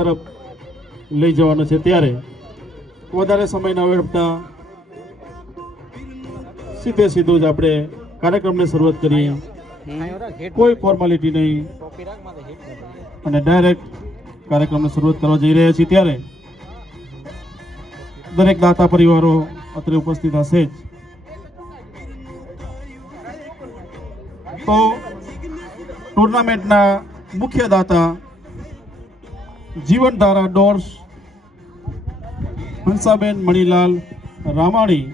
તરફ લઈ જવાનો છે, ત્યારે વધારે સમય ન વેડફતા સીધું જ આપણે કાર્યક્રમની શરૂઆત કરીએ. કોઈ ફોર્માલિટી નહીં અને ડાયરેક્ટ કાર્યક્રમની શરૂઆત કરવા જઈ રહ્યા છીએ, ત્યારે દરેક દાતા પરિવારો અત્રે ઉપસ્થિત હશે જ. તો ટુર્નામેન્ટના મુખ્ય દાતા જીવનધારા ડોર્સ હંસાબેન મણીલાલ રામાણી,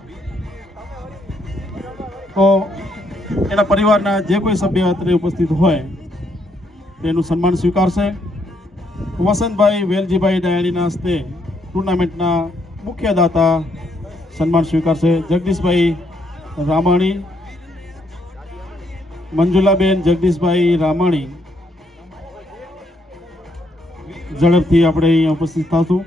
તો એના પરિવારના જે કોઈ સભ્ય અત્રે ઉપસ્થિત હોય તેનું સન્માન સ્વીકારશે. વસંતભાઈ વેલજીભાઈ ડાયાણીના હસ્તે ટુર્નામેન્ટના મુખ્ય દાતા સન્માન સ્વીકારશે. જગદીશભાઈ રામાણી, મંજુલાબેન જગદીશભાઈ રામાણી, ઝડપથી આપણે અહીંયા ઉપસ્થિત થશું.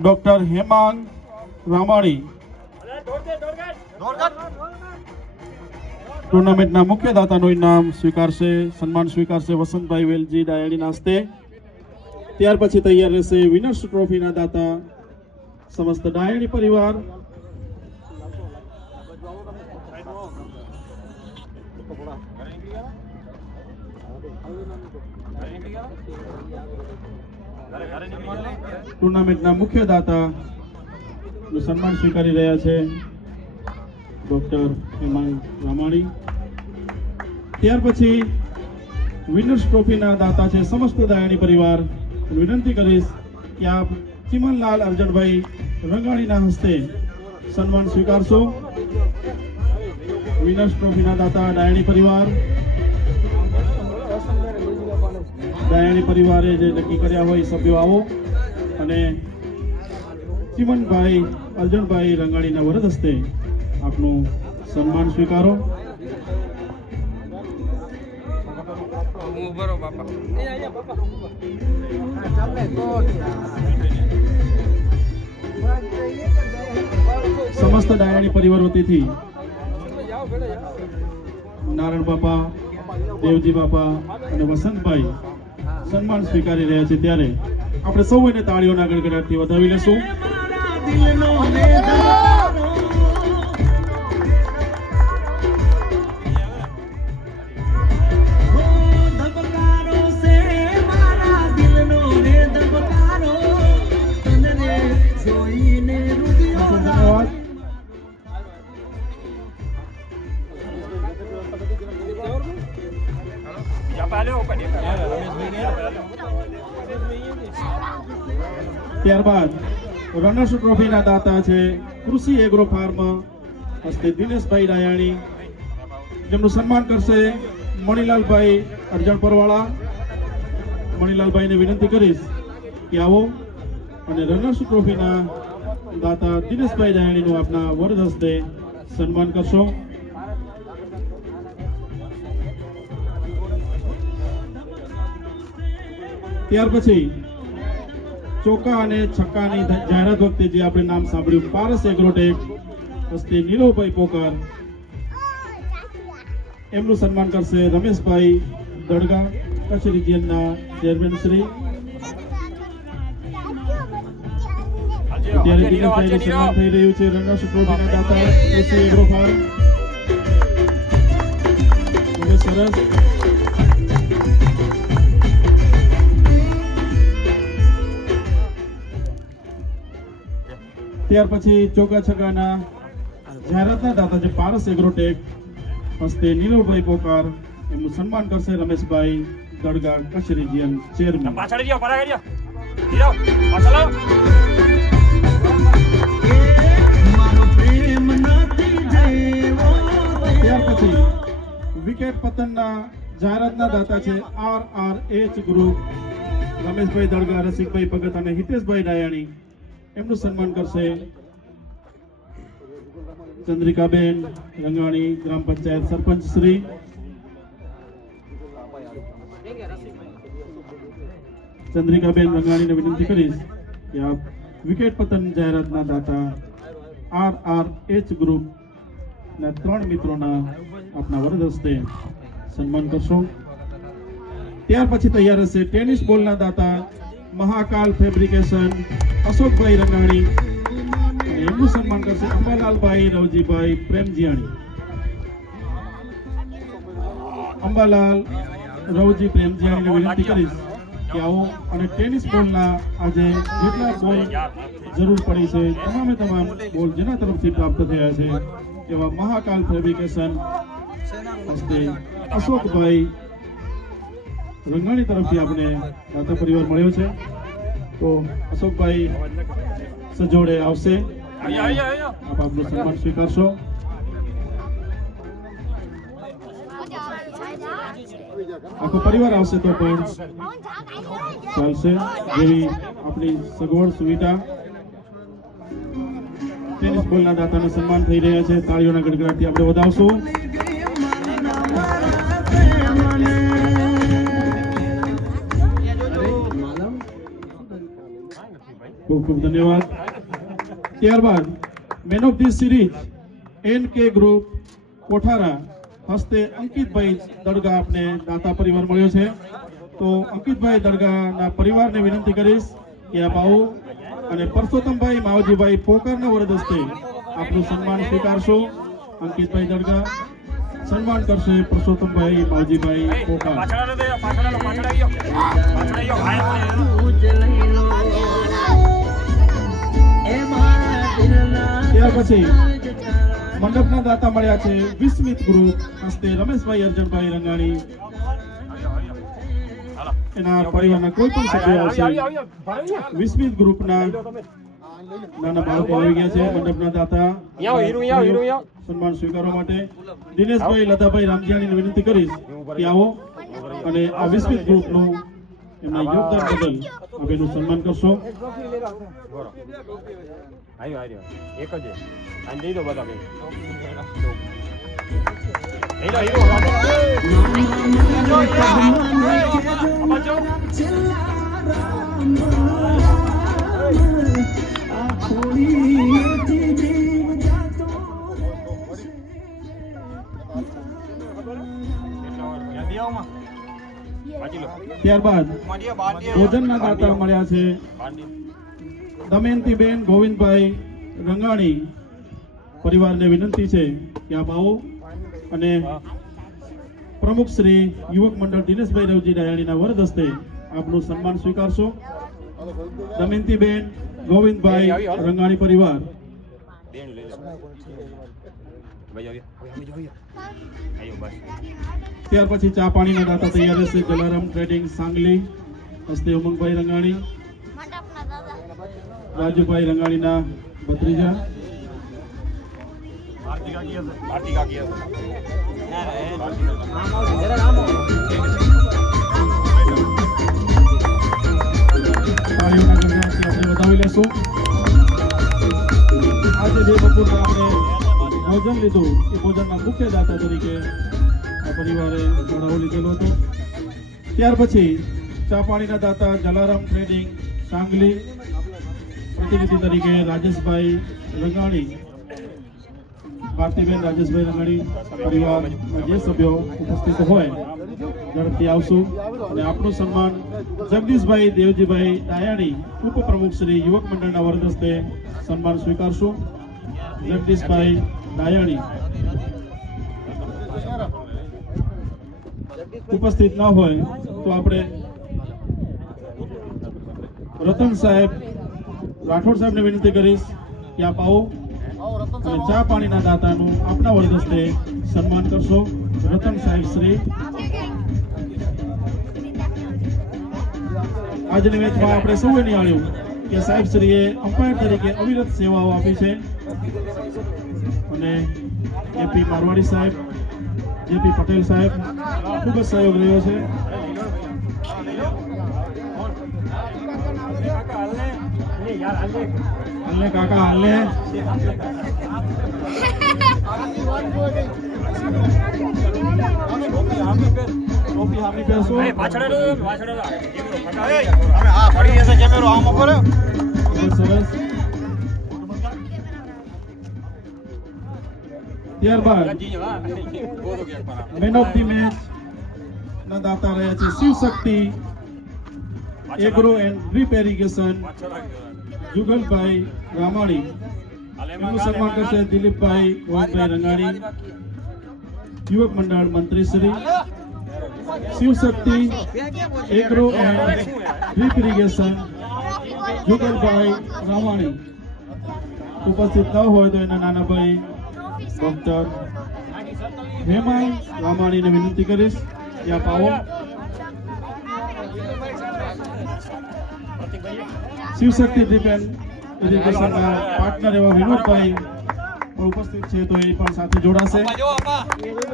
ડોક્ટર હેમાંગ રામાણી ટુર્નામેન્ટના મુખ્ય દાતાનું ઇનામ સ્વીકારશે, સન્માન સ્વીકારશે વસંતભાઈ વેલજી ડાયાણીના હસ્તે. ત્યાર પછી તૈયાર રહેશે વિનર્સ ટ્રોફીના દાતા સમસ્ત ડાયાણી પરિવાર. ટુર્નામેન્ટના મુખ્ય દાતા નું સન્માન સ્વીકારી રહ્યા છે ડોક્ટર હેમાંગ રામાણી. ત્યાર પછી વિનર્સ ટ્રોફીના દાતા છે સમસ્ત ડાયાણી પરિવાર. વિનંતી કરીશ કે આપ ચિમનલાલ અર્જણભાઈ રંગાણીના હસ્તે સન્માન સ્વીકારશો. વિનર્સ ટ્રોફીના દાતા ડાયાણી પરિવાર. ડાયાણી પરિવારે જે નક્કી કર્યા હોય સભ્યો આવો અને ચિમનભાઈ અર્જણભાઈ રંગાણીના વરદ હસ્તે આપનું સન્માન સ્વીકારો. સમસ્ત ડાયાણી પરિવાર વતીથી નારાયણ બાપા, દેવજી બાપા અને વસંતભાઈ સન્માન સ્વીકારી રહ્યા છે, ત્યારે આપણે સૌને તાળીઓના ગડગડાટથી વધાવી લેશું. ત્યારબાદ રનર્સ ટ્રોફીના દાતા છે કૃષિ એગ્રો ફાર્મ હસ્તે દિનેશભાઈ ડાયાણી, જેમનું સન્માન કરશે મણીલાલભાઈ અરજણ પરવાળા. મણીલાલભાઈને વિનંતી કરીશ કે આવો અને રનર્સ ટ્રોફીના દાતા દિનેશભાઈ ડાયાણીનું આપના વરદ હસ્તે સન્માન કરશો. ત્યાર પછી ચોકા અને છક્કાની જાહેરાત વખતે જે આપણે નામ સાંભળ્યું, પારસ એગ્રોટેક હસ્તે નીરવભાઈ પોકાર, એમનું સન્માન કરશે રમેશભાઈ દડગા, કચ્છ રિજિયનના ચેરમેન શ્રી. ત્યારે દિનેશભાઈનું સન્માન થઈ રહ્યું છે. રનર્સ ટ્રોફીના દાતા કૃષિ એગ્રો ફાર્મ. સરસ. ત્યાર પછી ચોકા છક્કાના જાહેરાતના દાતા છે પારસ એગ્રોટેક હસ્તે નીરવભાઈ પોકાર, એમનું સન્માન કરશે રમેશભાઈ દડગા, કચ્છ રિજિયન ચેરમેન. ત્યાર પછી વિકેટ પતનના જાહેરાતના દાતા છે RRH ગ્રુપ, રમેશભાઈ દડગા, રસિકભાઈ ભગત અને હિતેશભાઈ ડાયાણી, એમનું સન્માન કરશે ચંદ્રિકાબેન રંગાણી, ગ્રામ પંચાયત સરપંચ શ્રી. ચંદ્રિકાબેન રંગાણીને વિનંતી કરીશ કે આપ વિકેટ પતન જાહેરાતના દાતા RRH ગ્રુપ ના 3 મિત્રોના આપના વરદ હસ્તે સન્માન કરશો. ત્યાર પછી તૈયાર હશે ટેનિસ બોલના દાતા મહાકાલ ફેબ્રિકેશન અશોકભાઈ રંગાણી અને એમનું સન્માન કરશે અંબાલાલભાઈ રવજીભાઈ પ્રેમજીયાણી. અંબાલાલ રવજી પ્રેમજીયાણીને વિનંતી કરીશ કે આવો અને ટેનિસ બોલના આજે જેટલા બોલ જરૂર પડી છે તમામે તમામ બોલ જેના તરફથી પ્રાપ્ત થયા છે એવા મહાકાલ ફેબ્રિકેશન હસ્તે અશોકભાઈ રંગાણી તરફથી આપણે દાતા પરિવાર મળ્યો છે. તો અશોકભાઈ સજોડે આવશે, આપ આપનું સન્માન સ્વીકારશો. આખો પરિવાર આવશે તો પણ ચાલશે, જેવી આપણી સગવડ સુવિધા. ટેનિસ બોલના દાતાનું સન્માન થઈ રહ્યા છે. તાળીઓના ગડગડાટથી આપણે વધાવશું. ખૂબ ખૂબ ધન્યવાદ. ત્યારબાદ main of the series NK group Kothara હસ્તે અંકિતભાઈ દડગા આપને દાતા પરિવાર મળ્યો છે. તો અંકિતભાઈ દડગાના પરિવારને વિનંતી કરીશ કે આપ આવો અને પરસોત્તમભાઈ માવજીભાઈ પોકારના વરદ હસ્તે આપનું સન્માન સ્વીકારશો. અંકિતભાઈ દડગા સન્માન કરશે પરસોત્તમભાઈ માવજીભાઈ પોકાર. ત્યાર પછી મંડપના દાતા મળ્યા છે વિસ્મિત ગ્રુપ હસ્તે રમેશભાઈ અર્જનભાઈ રંગાણી એના પરિવારના કોઈ પણ સભ્યો આવશે. વિસ્મિત ગ્રુપના નાના બાળકો આવી ગયા છે. મંડપના દાતા સન્માન સ્વીકારવા માટે દિનેશભાઈ લતાભાઈ રામજીયાણીને વિનંતી કરીશ કે આવો અને આ વિસ્મિત ગ્રુપનું એમના યોગદાન બદલ આપેનું સન્માન કરશો. એક જ આને દઈ દો બધા ભાઈ. ત્યારબાદ ભોજનના દાતા મળ્યા છે દમયંતીબેન ગોવિંદભાઈ રંગાણી. પરિવારને વિનંતી છે કે આપ આવો અને પ્રમુખ શ્રી યુવક મંડળ દિનેશભાઈ રવજી ડાયાણીના વરદ હસ્તે આપનું સન્માન સ્વીકારશો. દમયંતીબેન ગોવિંદભાઈ રંગાણી પરિવાર. ત્યાર પછી ચા પાણીના દાતા તૈયાર રહેશે જલારામ ટ્રેડિંગ સાંગલી હસ્તે ઉમંગભાઈ રંગાણી, રાજુભાઈ રંગાણીના ભત્રીજા. તાળીઓના ગણગણાટથી આપણે વધાવી લેશું. આજે જે બપોરના આપણે ભોજન લીધું એ ભોજનના મુખ્ય દાતા તરીકે આ પરિવારે ફાળો લીધેલો હતો. ત્યાર પછી ચા પાણીના દાતા જલારામ ટ્રેડિંગ સાંગલી પ્રતિનિધિ તરીકે રાજેશભાઈ રંગાણી, ભારતીબેન રાજેશભાઈ રંગાણી પરિવારના જે સભ્યો ઉપસ્થિત હોય ઝડપથી આવશું અને આપનું સન્માન જગદીશભાઈ દેવજીભાઈ ડાયાણી ઉપપ્રમુખ શ્રી યુવક મંડળના વરદ હસ્તે સન્માન સ્વીકારશું. જગદીશભાઈ ડાયાણી ઉપસ્થિત ન હોય તો આપણે રતન સાહેબ રાઠોડ સાહેબને વિનંતી કરીશ કે આપ આવો અને ચા પાણીના દાતાનું આપના વરદ હસ્તે સન્માન કરશો. રતન સાહેબ શ્રી. આજની મેચમાં આપણે સૌએ નિહાળ્યું કે સાહેબ શ્રીએ અમ્પાયર તરીકે અવિરત સેવાઓ આપી છે અને એપી મારવાડી સાહેબ, જેપી પટેલ સાહેબ ખૂબ જ સહયોગ રહ્યો છે. હાલને કાકા હાલને. ટોપી હામી પહેરશો. સરસ. ત્યારબાદ મેન ઓફ ધી મેચ ના દાતા રહ્યા છે Shivshakti agro and drip irrigation Jugalbhai Ramani. એમનું સન્માન કરશે દિલીપભાઈ ગોવિંદભાઈ રંગાણી, યુવક મંડળ મંત્રી Shri. Shivshakti agro and drip irrigation Jugalbhai Ramani. ઉપસ્થિત ન હોય તો એના નાના ભાઈ ડોક્ટર હેમાંગ રામાણીને વિનંતી કરીશ કે આપ આવો. શિવશક્તિ ડ્રીપ એન્ડ ઇરિગેશનના પાર્ટનર એવા વિનોદભાઈ પણ ઉપસ્થિત છે, તો એ પણ સાથે જોડાશે.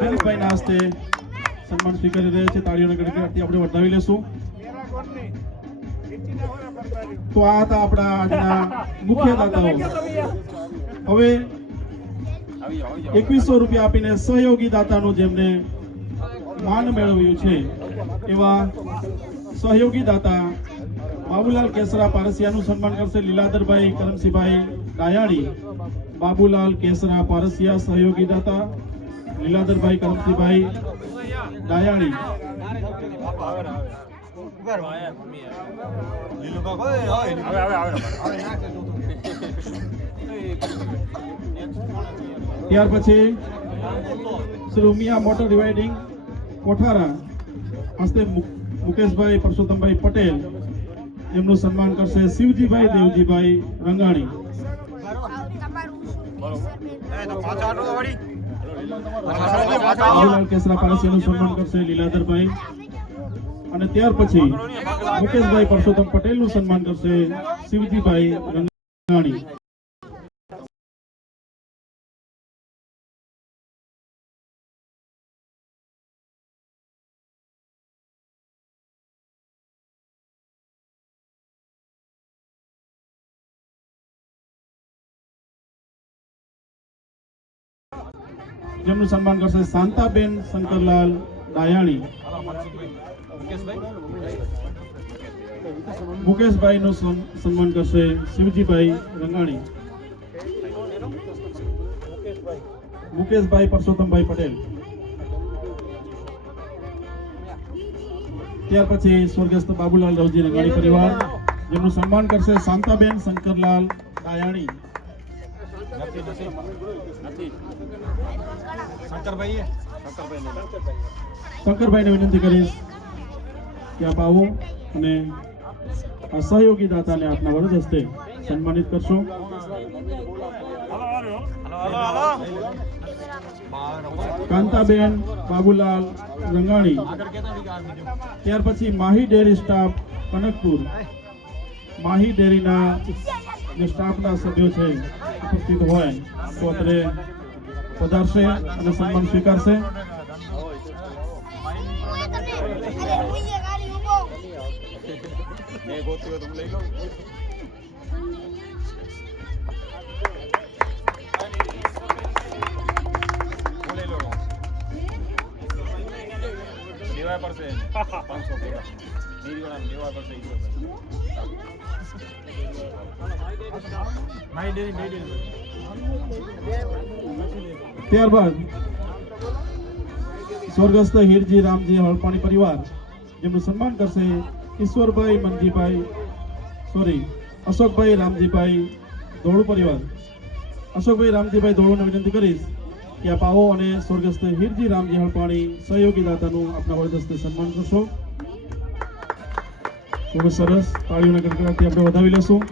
દિલીપભાઈના હસ્તે સન્માન સ્વીકારી રહ્યા છે. તાળીઓના ગણગણાટથી આપણે વધાવી લેશું. તો આ હતા આપણા આજના મુખ્ય દાતાઓ. હવે 2100 રૂપિયા આપીને સહયોગી દાતાનું જેમને માન મેળવ્યું છે એવા સહયોગી દાતા બાબુલાલ કેસરા પારસિયાનું સન્માન કરશે લીલાધરભાઈ કરમસિંહભાઈ ડાયાણી. બાબુલાલ કેસરા પારસિયા સહયોગી દાતા લીલાધરભાઈ કરમસિંહભાઈ ડાયાણી. ત્યાર પછી શ્રી ઉમિયા મોટર ડિવાઇડિંગ કોઠારા હસ્તે મુકેશભાઈ પરસોત્તમભાઈ પટેલ એમનું સન્માન કરશે શિવજીભાઈ દેવજીભાઈ રંગાણી. બાબુલાલ કેસરા પારસિયાનું સન્માન કરશે લીલાધરભાઈ. અને ત્યાર પછી મુકેશભાઈ પરસોત્તમ પટેલનું સન્માન કરશે શિવજીભાઈ રંગાણી. જેમનું સન્માન કરશે શાંતાબેન શંકરલાલ ડાયાણી. મુકેશભાઈનું સન્માન કરશે શિવજીભાઈ રંગાણી. મુકેશભાઈ પરસોત્તમભાઈ પટેલ. ત્યાર પછી સ્વર્ગસ્થ બાબુલાલ રાવજી રંગાણી પરિવાર જેમનું સન્માન કરશે શાંતાબેન શંકરલાલ ડાયાણી. શંકરભાઈને વિનંતી કરીશ કે આપ આવો અને આ સહયોગી દાતાને આપના વરદ હસ્તે સન્માનિત કરશો. કાંતાબેન બાબુલાલ રંગાણી. ત્યાર પછી માહી ડેરી સ્ટાફ કનકપુર. માહી ડેરીના જે સ્ટાફના સભ્યો છે ઉપસ્થિત હોય તો અત્રે પધારશે અને સન્માન સ્વીકારશે. ત્યારબાદ સ્વર્ગસ્થ હીરજી રામજી હળપાણી પરિવાર જેમનું સન્માન કરશે ઈશ્વરભાઈ અશોકભાઈ રામજીભાઈ ધોળુ પરિવાર. અશોકભાઈ રામજીભાઈ ધોળુને વિનંતી કરીશ કે આપ આવો અને સ્વર્ગસ્થ હીરજી રામજી હળપાણી સહયોગી દાતાનું આપના વરદ હસ્તે સન્માન કરશો. ખૂબ સરસ. તાળીઓના ગણગણાટથી આપણે વધાવી લેશું.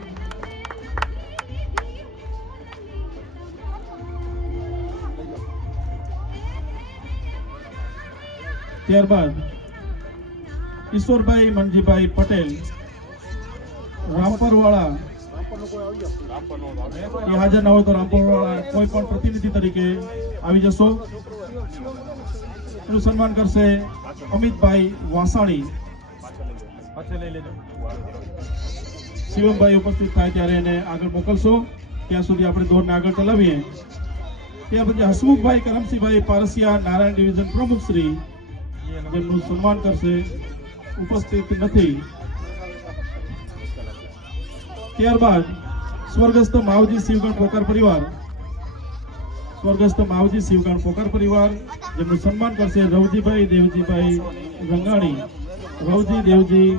ત્યારબાદ ઈશ્વરભાઈ મનજીભાઈ પટેલ રામપરવાળા એ હાજર ન હોય તો રામપરવાળા કોઈ પણ પ્રતિનિધિ તરીકે આવી જશો. એનું સન્માન કરશે અમિતભાઈ વાસાણી. શિવમભાઈ ઉપસ્થિત થાય ત્યારે એને આગળ મોકલશો. ત્યાં સુધી આપણે દોડને આગળ ચલાવીએ. ત્યાર પછી હસમુખભાઈ કરમસિંહભાઈ પારસિયા નારાયણ ડિવિઝન પ્રમુખ શ્રી જેમનું સન્માન કરશે ઉપસ્થિત નથી. ત્યારબાદ સ્વર્ગસ્થ માવજી શિવગણ પોકાર પરિવાર જેમનું સન્માન કરશે રવજીભાઈ દેવજીભાઈ રંગાણી રવજી દેવજી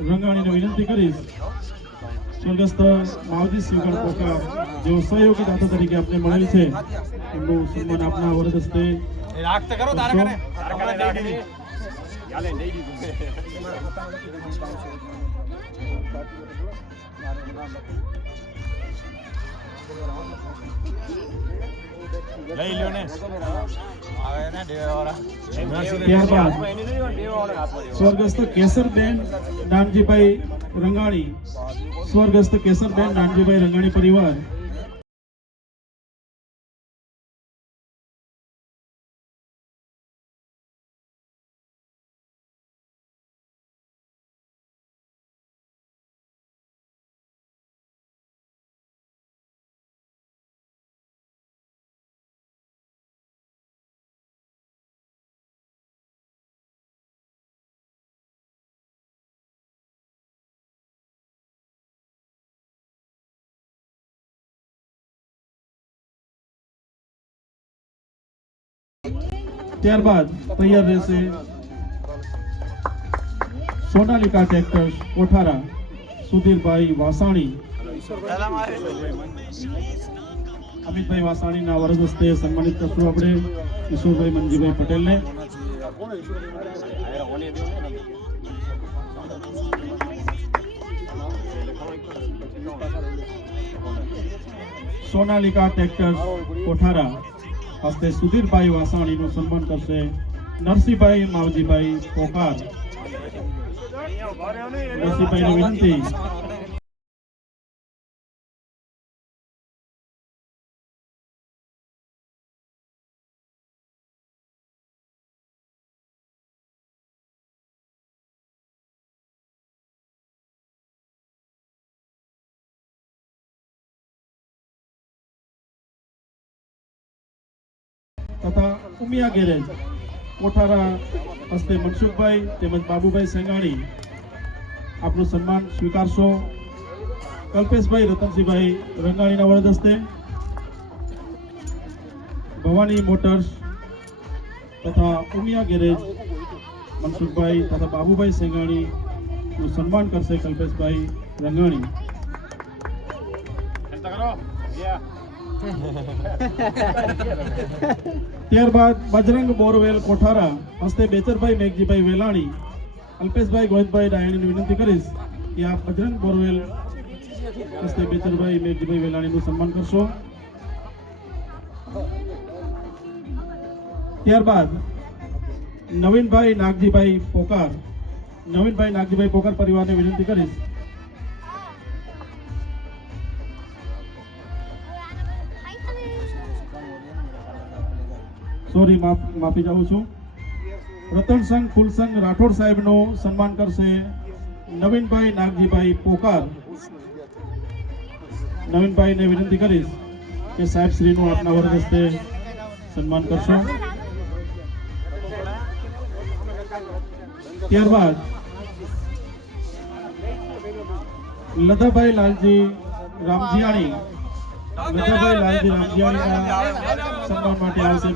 રંગાણીને વિનંતી કરીશ સ્વર્ગસ્થ માવજી સિંહગણ પોકાર જેઓ સહયોગી દાતા તરીકે આપને મળેલ છે એમનું સન્માન આપના વરદ હસ્તે યાલે લઈ દીધું લઈ લ્યો ને આવે ને ત્યારબાદ સ્વર્ગસ્થ કેસરબેન નાનજીભાઈ રંગાણી સ્વર્ગસ્થ કેસરબેન નાનજીભાઈ રંગાણી પરિવાર ત્યારબાદ તૈયાર રહેશે સોનાલિકા ટ્રેક્ટર્સ કોઠારા સુધીરભાઈ વાસાણી અમિતભાઈ વાસાણીના વરદ હસ્તે સન્માનિત કરશું આપણે ઈશ્વરભાઈ મંજીભાઈ પટેલને સોનાલિકા ટ્રેક્ટર્સ કોઠારા હસ્તે સુધીરભાઈ વાસાણીનું સન્માન કરશે નરસિંહભાઈ માવજીભાઈ પોકાર નરસિંહભાઈને વિનંતી તથા ઉમિયા ગેરેજ કોઠારા હસ્તે મનસુખભાઈ તેમજ બાબુભાઈ સેંગાણી આપનું સન્માન સ્વીકારશો કલ્પેશભાઈ રતનસિંહભાઈ રંગાણીના વરદ હસ્તે ભવાની મોટર્સ તથા ઉમિયા ગેરેજ મનસુખભાઈ તથા બાબુભાઈ સેંગાણી નું સન્માન કરશે કલ્પેશભાઈ રંગાણી ત્યારબાદ બજરંગ બોરવેલ કોઠારા હસ્તે બેચરભાઈ મેઘજીભાઈ વેલાણી અલ્પેશભાઈ ગોવિંદભાઈ ડાયણીની વિનંતી કરીશ કે આપ બજરંગ બોરવેલ હસ્તે બેચરભાઈ મેઘજીભાઈ વેલાણીનું સન્માન કરશો ત્યારબાદ નવીનભાઈ નાગજીભાઈ પોકાર પરિવારને વિનંતી કરીશ સોરી માફી ચાહું છું રતનસંઘ ફૂલસંઘ રાઠોડ સાહેબનું સન્માન કરશે નવીનભાઈ નાગજીભાઈ પોકાર નવીનભાઈને વિનંતી કરીશ કે સાહેબ શ્રીનું આપના વર્ગ હસ્તે સન્માન કરશો ત્યારબાદ લધાભાઈ લાલજી રામજીયાણી સન્માન માટે આવશે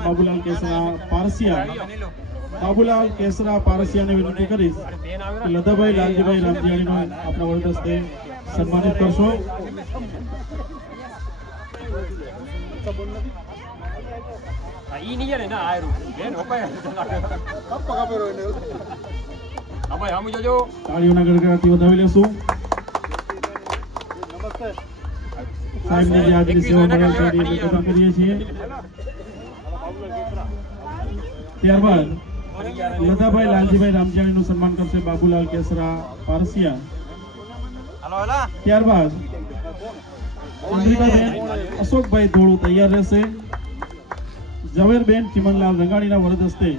બાબુલાલ કેસરા પારસિયાને વિનંતી કરીશ કે લધાભાઈ લાલજીભાઈ રામજીયાણીનો આપણા વર્ગ હસ્તે સન્માનિત કરશો તાળીઓના ગડગડાટથી વધાવી લેશું સાહેબને જે આજની સેવા મળેલ છે એની કૃપા કરીએ છીએ ત્યારબાદ લધાભાઈ લાલજીભાઈ રામજીયાણીનું સન્માન કરશે બાબુલાલ કેસરા પારસિયા ત્યારબાદ ચંદ્રિકાબેન અશોકભાઈ ધોળુ તૈયાર રહેશે ઝવેરબેન ચિમનલાલ રંગાણીના વરદ હસ્તે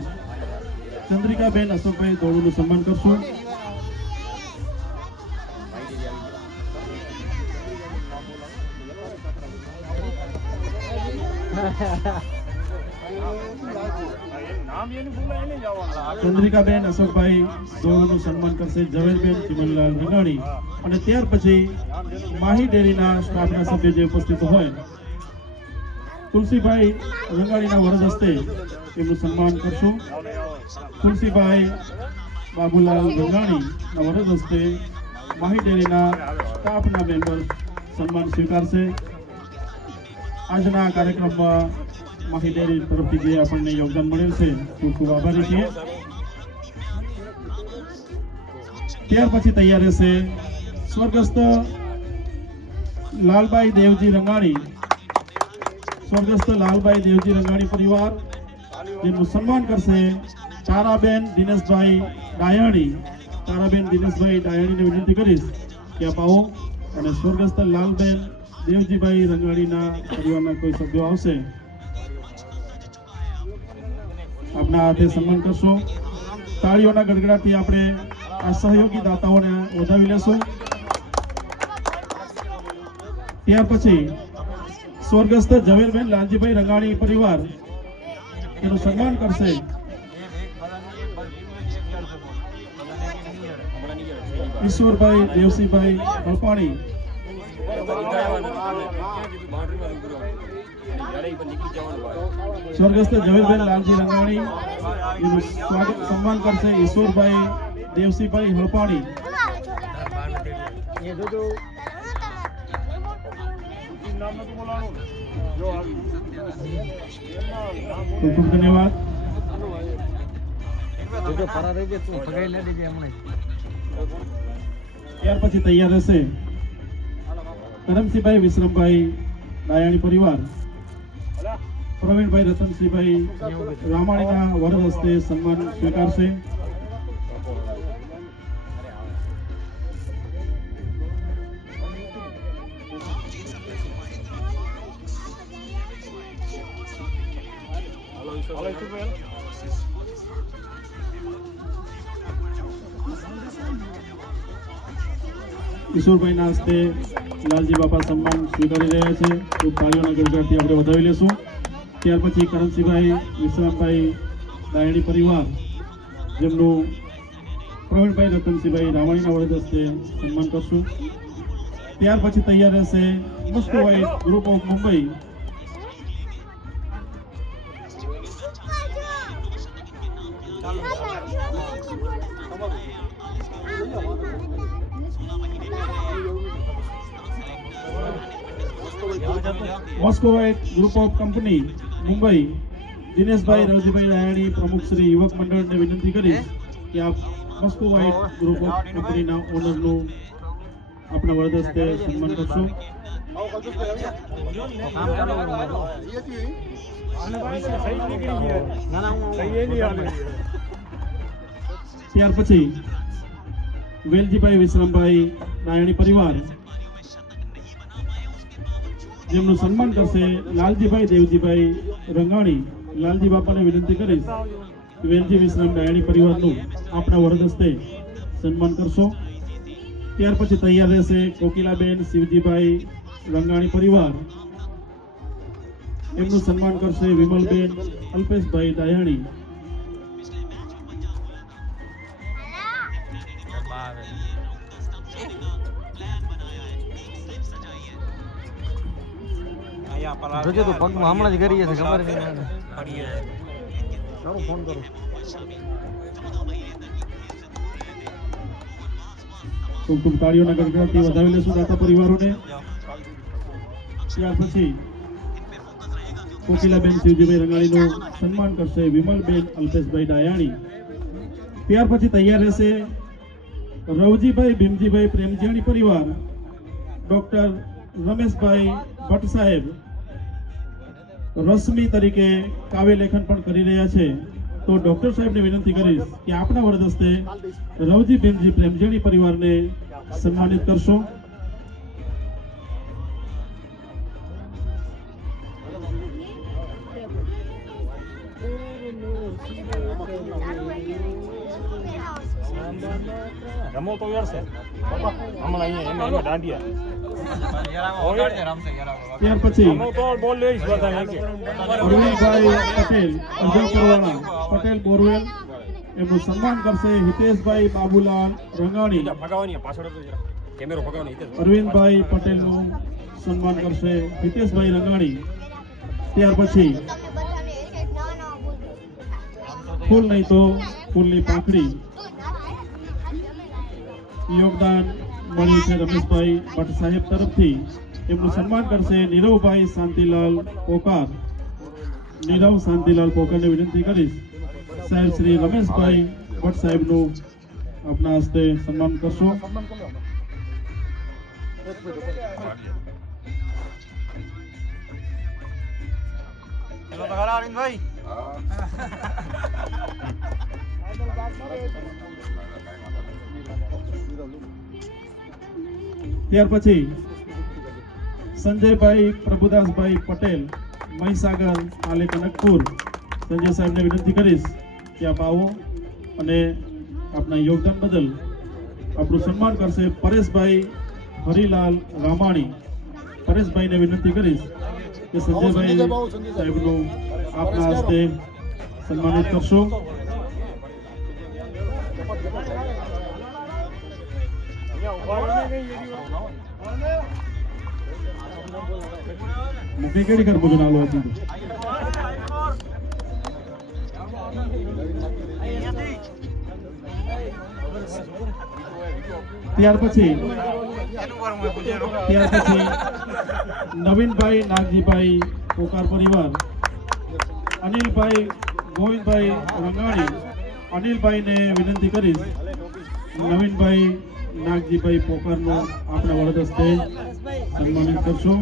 ચંદ્રિકાબેન અશોકભાઈ ધોળુનું સન્માન કરશું ચંદ્રિકાબેન અશોકભાઈ ધોળુનું સન્માન કરશે ઝવેરબેન ચિમનલાલ રંગાણી અને ત્યાર પછી માહી ડેરીના સ્ટાફના સભ્ય જે ઉપસ્થિત હોય તુલસીભાઈ રંગાણીના વરદ હસ્તે એમનું સન્માન કરશું તુલસીભાઈ બાબુલાલ રંગાણીના વરદ હસ્તે માહી ડેરીના સ્ટાફના મેમ્બર સન્માન સ્વીકારશે. આજના કાર્યક્રમમાં માહી ડેરી તરફથી જે આપણને યોગદાન મળેલ છે ખૂબ ખૂબ આભારી છીએ. ત્યાર પછી તૈયાર રહેશે સ્વર્ગસ્થ લાલભાઈ દેવજી રંગાણી, સ્વર્ગસ્થ લાલભાઈ દેવજી રંગાણી પરિવાર, જેનું સન્માન કરશે તારાબેન દિનેશભાઈ ડાયાણી. તારાબેન દિનેશભાઈ ડાયાણીને વિનંતી કરીશ કે આપ આવો અને સ્વર્ગસ્થ લાલબેન દેવજીભાઈ રંગાણીના પરિવારના કોઈ સભ્યો આવશે, આપના હાથે સન્માન કરશો. તાળીઓના ગડગડાટથી આપણે આ સહયોગી દાતાઓને વધાવી લેશું. ત્યાર પછી સ્વર્ગસ્થ ઝવેરબેન લાલજીભાઈ રંગાણી પરિવાર એનું સન્માન કરશે ઈશ્વરભાઈ દેવસિંહભાઈ હળપાણી. સ્વર્ગસ્થ ઝવેરબેન લાલજી રંગાણી એનું સન્માન કરશે ઈશ્વરભાઈ દેવસિંહભાઈ હળપાણી. ખૂબ ખૂબ ધન્યવાદ. ત્યાર પછી તૈયાર રહેશે કરમસિંહભાઈ વિશ્રમભાઈ ડાયાણી પરિવાર, પ્રવીણભાઈ રતનસિંહભાઈ રામાણીના વરદ હસ્તે સન્માન સ્વીકારશે. ઈશ્વરભાઈના હસ્તે લાલજી બાપા સન્માન સ્વીકારી રહ્યા છે. ખૂબ તાળીઓના ગડગડાટથી આપણે વધાવી લેશું. ત્યાર પછી કરમસિંહભાઈ વિશ્રામભાઈ ડાયણી પરિવાર, જેમનું પ્રવીણભાઈ રતનસિંહભાઈ રામાણીના વરદ હસ્તે સન્માન કરશું. ત્યાર પછી તૈયાર રહેશે Muscovite group of Mumbai, Muscovite group of company Mumbai, Dineshbhai Ravjibhai Rayani પ્રમુખ શ્રી યુવક મંડળને વિનંતી કરીશ કે આપ મોસ્કોવાઇટ ગ્રુપ ઓફ કંપનીના ઓનરનું આપણા વરદ હસ્તે સન્માન કરશો. ત્યાર પછી વેલજીભાઈ વિશ્રામભાઈ રાયણી પરિવાર, જેમનું સન્માન કરશે લાલજીભાઈ દેવજીભાઈ રંગાણી. લાલજી બાપાને વિનંતી કરીશ વેલજી વિશ્રામ ડાયાણી પરિવારનું આપણા વરદ હસ્તે સન્માન કરશો. ત્યાર પછી તૈયાર રહેશે કોકિલાબેન શિવજીભાઈ રંગાણી પરિવાર, એમનું સન્માન કરશે વિમલબેન અલ્પેશભાઈ ડાયાણી. જોજે તું પગમાં હમણાં જ કરી છે ખબર નહીં. ફોન કરો. ખૂબ ખૂબ તાળીઓના ગડગડાટથી વધાવી લેશું દાતા પરિવારોને. ત્યાર પછી કોકિલાબેન શિવજીભાઈ રંગાણીનું સન્માન કરશે વિમલબેન અલ્પેશભાઈ ડાયાણી. ત્યાર પછી તૈયાર રહેશે રવજીભાઈ ભીમજીભાઈ પ્રેમજીયાણી પરિવાર, ડોક્ટર રમેશભાઈ ભટ્ટ સાહેબ રશ્મિ તરીકે કાવ્ય લેખન પણ કરી રહ્યા છે. તો ડોક્ટર સાહેબને વિનંતી કરીશ કે આપના વરદ હસ્તે રવજી ભીમજી પ્રેમજીયાણી પરિવારને સન્માનિત કરશો. રમો તો યાર છે હમણાં અહીંયા એમાં દાંડિયા. ત્યાર પછી રમો તો બોલ લઈશ બધા કે અરવિંદભાઈ પટેલ અજયપુરવાળા પટેલ બોરવેલ, એમનું સન્માન કરશે હિતેશભાઈ બાબુલાલ રંગાણી. ભગાવાની પાછળ કેમેરો ભગાવાની અરવિંદભાઈ પટેલનું સન્માન કરશે હિતેશભાઈ રંગાણી. ત્યાર પછી ફૂલ નહીં તો ફૂલની પાંખડી યોગદાન મળ્યું છે રમેશભાઈ ભટ્ટ સાહેબ તરફથી એમનું સન્માન કરશે નીરવભાઈ શાંતિલાલ પોકાર. નીરવ શાંતિલાલ પોકારને વિનંતી કરીશ સાહેબ શ્રી રમેશભાઈ ભટ્ટ સાહેબનું આપના હસ્તે સન્માન કરશો. ચલો તો ખરા અરવિંદભાઈ. ત્યાર પછી સંજયભાઈ પ્રભુદાસભાઈ પટેલ મહીસાગર આલે કનકપુર. સંજય સાહેબને વિનંતી કરીશ કે આપ આવો અને આપના યોગદાન બદલ આપણું સન્માન કરશે પરેશભાઈ હરિલાલ રામાણી. પરેશભાઈને વિનંતી કરીશ કે સંજયભાઈ સાહેબનું આપના હસ્તે સન્માનિત કરશો. મૂકી કેડી કર બોલું નાલો હતી ત્યાર પછી નવીનભાઈ નાગજીભાઈ પોકાર પરિવાર, અનિલભાઈ ગોવિંદભાઈ રંગાણી. અનિલભાઈને વિનંતી કરીશ નવીનભાઈ નાગજીભાઈ પોકારનો આપણા વરદ હસ્તે સન્માનિત કરશો.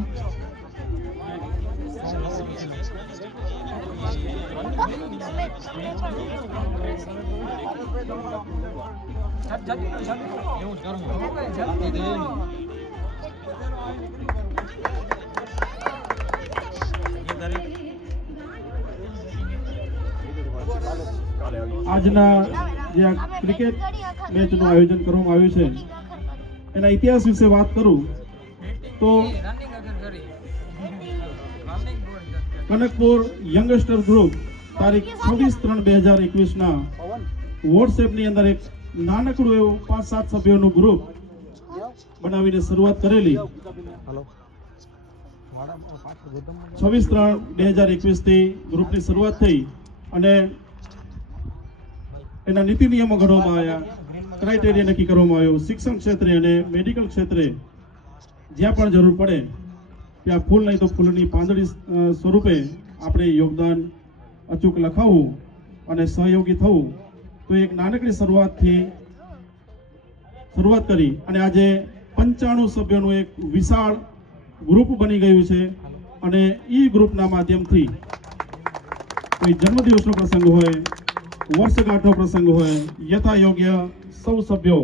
આજના જે આ ક્રિકેટ મેચનું આયોજન કરવામાં આવ્યું છે એના ઇતિહાસ વિશે વાત કરું તો કનકપુર યંગસ્ટર ગ્રુપ તારીખ 26/3/2021 વોટ્સએપની અંદર એક નાનકડું એવું 5-7 સભ્યોનું ગ્રુપ બનાવીને શરૂઆત કરેલી. 26/3/2021 થી ગ્રુપની શરૂઆત થઈ અને એના નીતિ નિયમો ઘડવામાં આવ્યા, ક્રાઇટેરિયા નક્કી કરવામાં આવ્યો. શિક્ષણ ક્ષેત્રે અને મેડિકલ ક્ષેત્રે જ્યાં પણ જરૂર પડે ત્યાં ફૂલ નહીં તો ફૂલની પાંદડી સ્વરૂપે આપણે યોગદાન અચૂક લખાવવું અને સહયોગી થવું. તો એક નાનકડી શરૂઆત કરી અને આજે 95 સભ્યોનું એક વિશાળ ગ્રુપ બની ગયું છે. અને એ ગ્રુપના માધ્યમથી કોઈ જન્મદિવસનો પ્રસંગ હોય, વર્ષગાંઠનો પ્રસંગ હોય, યથા યોગ્ય સૌ સભ્યો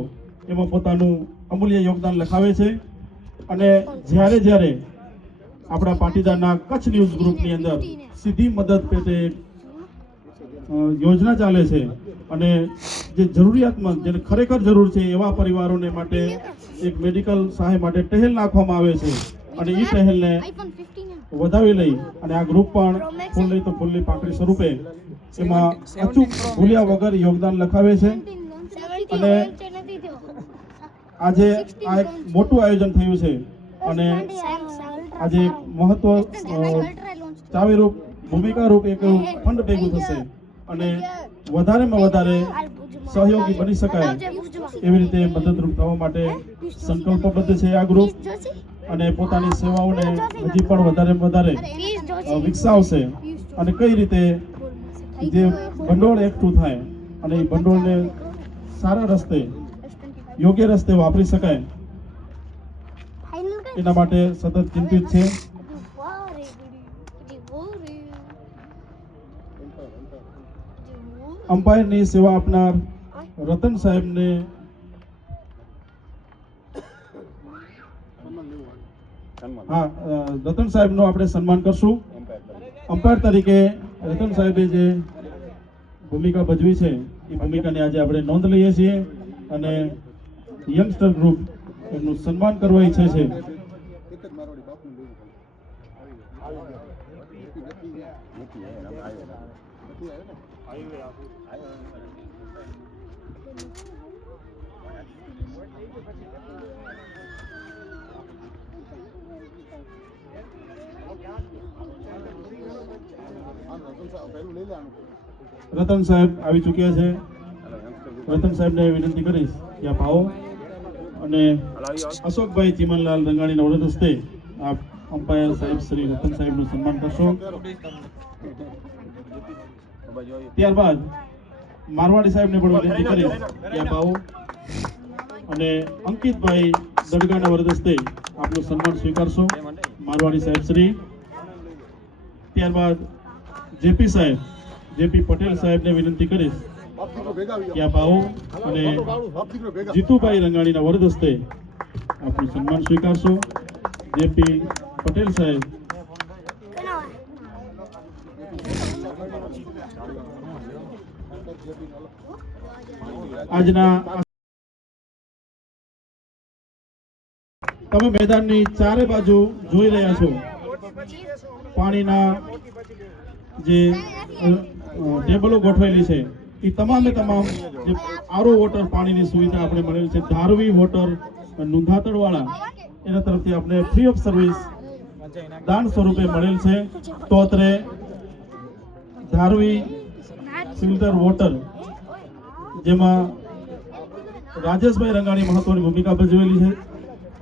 એમાં પોતાનું અમૂલ્ય યોગદાન લખાવે છે. અને જ્યારે જ્યારે આપણા પાટીદારના કચ્છ ન્યૂઝ ગ્રુપની અંદર સીધી મદદ પેટે યોજના ચાલે છે અને જે જરૂરિયાતમંદ જેને ખરેખર જરૂર છે એવા પરિવારોને માટે એક મેડિકલ સહાય માટે ટહેલ નાખવામાં આવે છે. અને એ ટહેલને વધાવી લઈ અને આ ગ્રુપ પણ ફૂલ નહીં તો ફૂલની પાંખડી સ્વરૂપે એમાં અચૂક ભૂલ્યા વગર યોગદાન લખાવે છે. અને આજે આ એક મોટું આયોજન થયું છે અને આજે એક મહત્વ ચાવીરૂપ ભૂમિકારૂપ એક ફંડ ભેગું થશે અને વધારેમાં વધારે સહયોગી બની શકાય એવી રીતે મદદરૂપ થવા માટે સંકલ્પબદ્ધ છે આ ગ્રુપ. અને પોતાની સેવાઓને હજી પણ વધારે વિકસાવશે અને કઈ રીતે જે ભંડોળ એકઠું થાય અને એ ભંડોળને સારા રસ્તે યોગ્ય રસ્તે વાપરી શકાય એના માટે સતત ચિંતિત છે. અમ્પાયરની સેવા આપનાર રતન સાહેબને રતન સાહેબનું આપણે સન્માન કરશું. અમ્પાયર તરીકે રતન સાહેબે જે ભૂમિકા ભજવી છે એ ભૂમિકાની આજે આપણે નોંધ લઈએ છીએ અને યંગસ્ટર ગ્રુપ એમનું સન્માન કરવા ઈચ્છે છે. રતન સાહેબ આવી ચૂક્યા છે. રતન સાહેબને વિનંતી કરીશ કે આપ આવો અને અશોકભાઈ ચીમનલાલ રંગાણીના વરદ હસ્તે આપ અમ્પાયર સાહેબ શ્રી રતન સાહેબનું સન્માન કરશો. ત્યારબાદ મારવાડી સાહેબને પણ વિનંતી કરીશ કે આપ આવો અને અંકિતભાઈ દડગાના વરદ હસ્તે આપનું સન્માન સ્વીકારશો મારવાડી સાહેબ શ્રી. ત્યારબાદ જેપી સાહેબ જેપી પટેલ સાહેબને વિનંતી કરીશ કે આપ આવો અને જીતુભાઈ રંગાણીના વરદ હસ્તે આપનું સન્માન સ્વીકારશો. જેપી પટેલ સાહેબ. આજના તમે મેદાનની ચારે બાજુ જોઈ રહ્યા છો પાણીના જે ટેબલો ગોઠવેલી છે એ તમામે તમામ જે આરો વોટર પાણીની સુવિધા આપણે મળેલી છે. ધારવી વોટર નુંધાતડવાળા એના તરફથી આપણે ફ્રી ઓફ સર્વિસ દાન સ્વરૂપે મળેલ છે. તો અત્રે ધારવી ફિલ્ટર વોટર જેમાં રાજેશભાઈ રંગાણી મહત્વની ભૂમિકા ભજવેલી છે.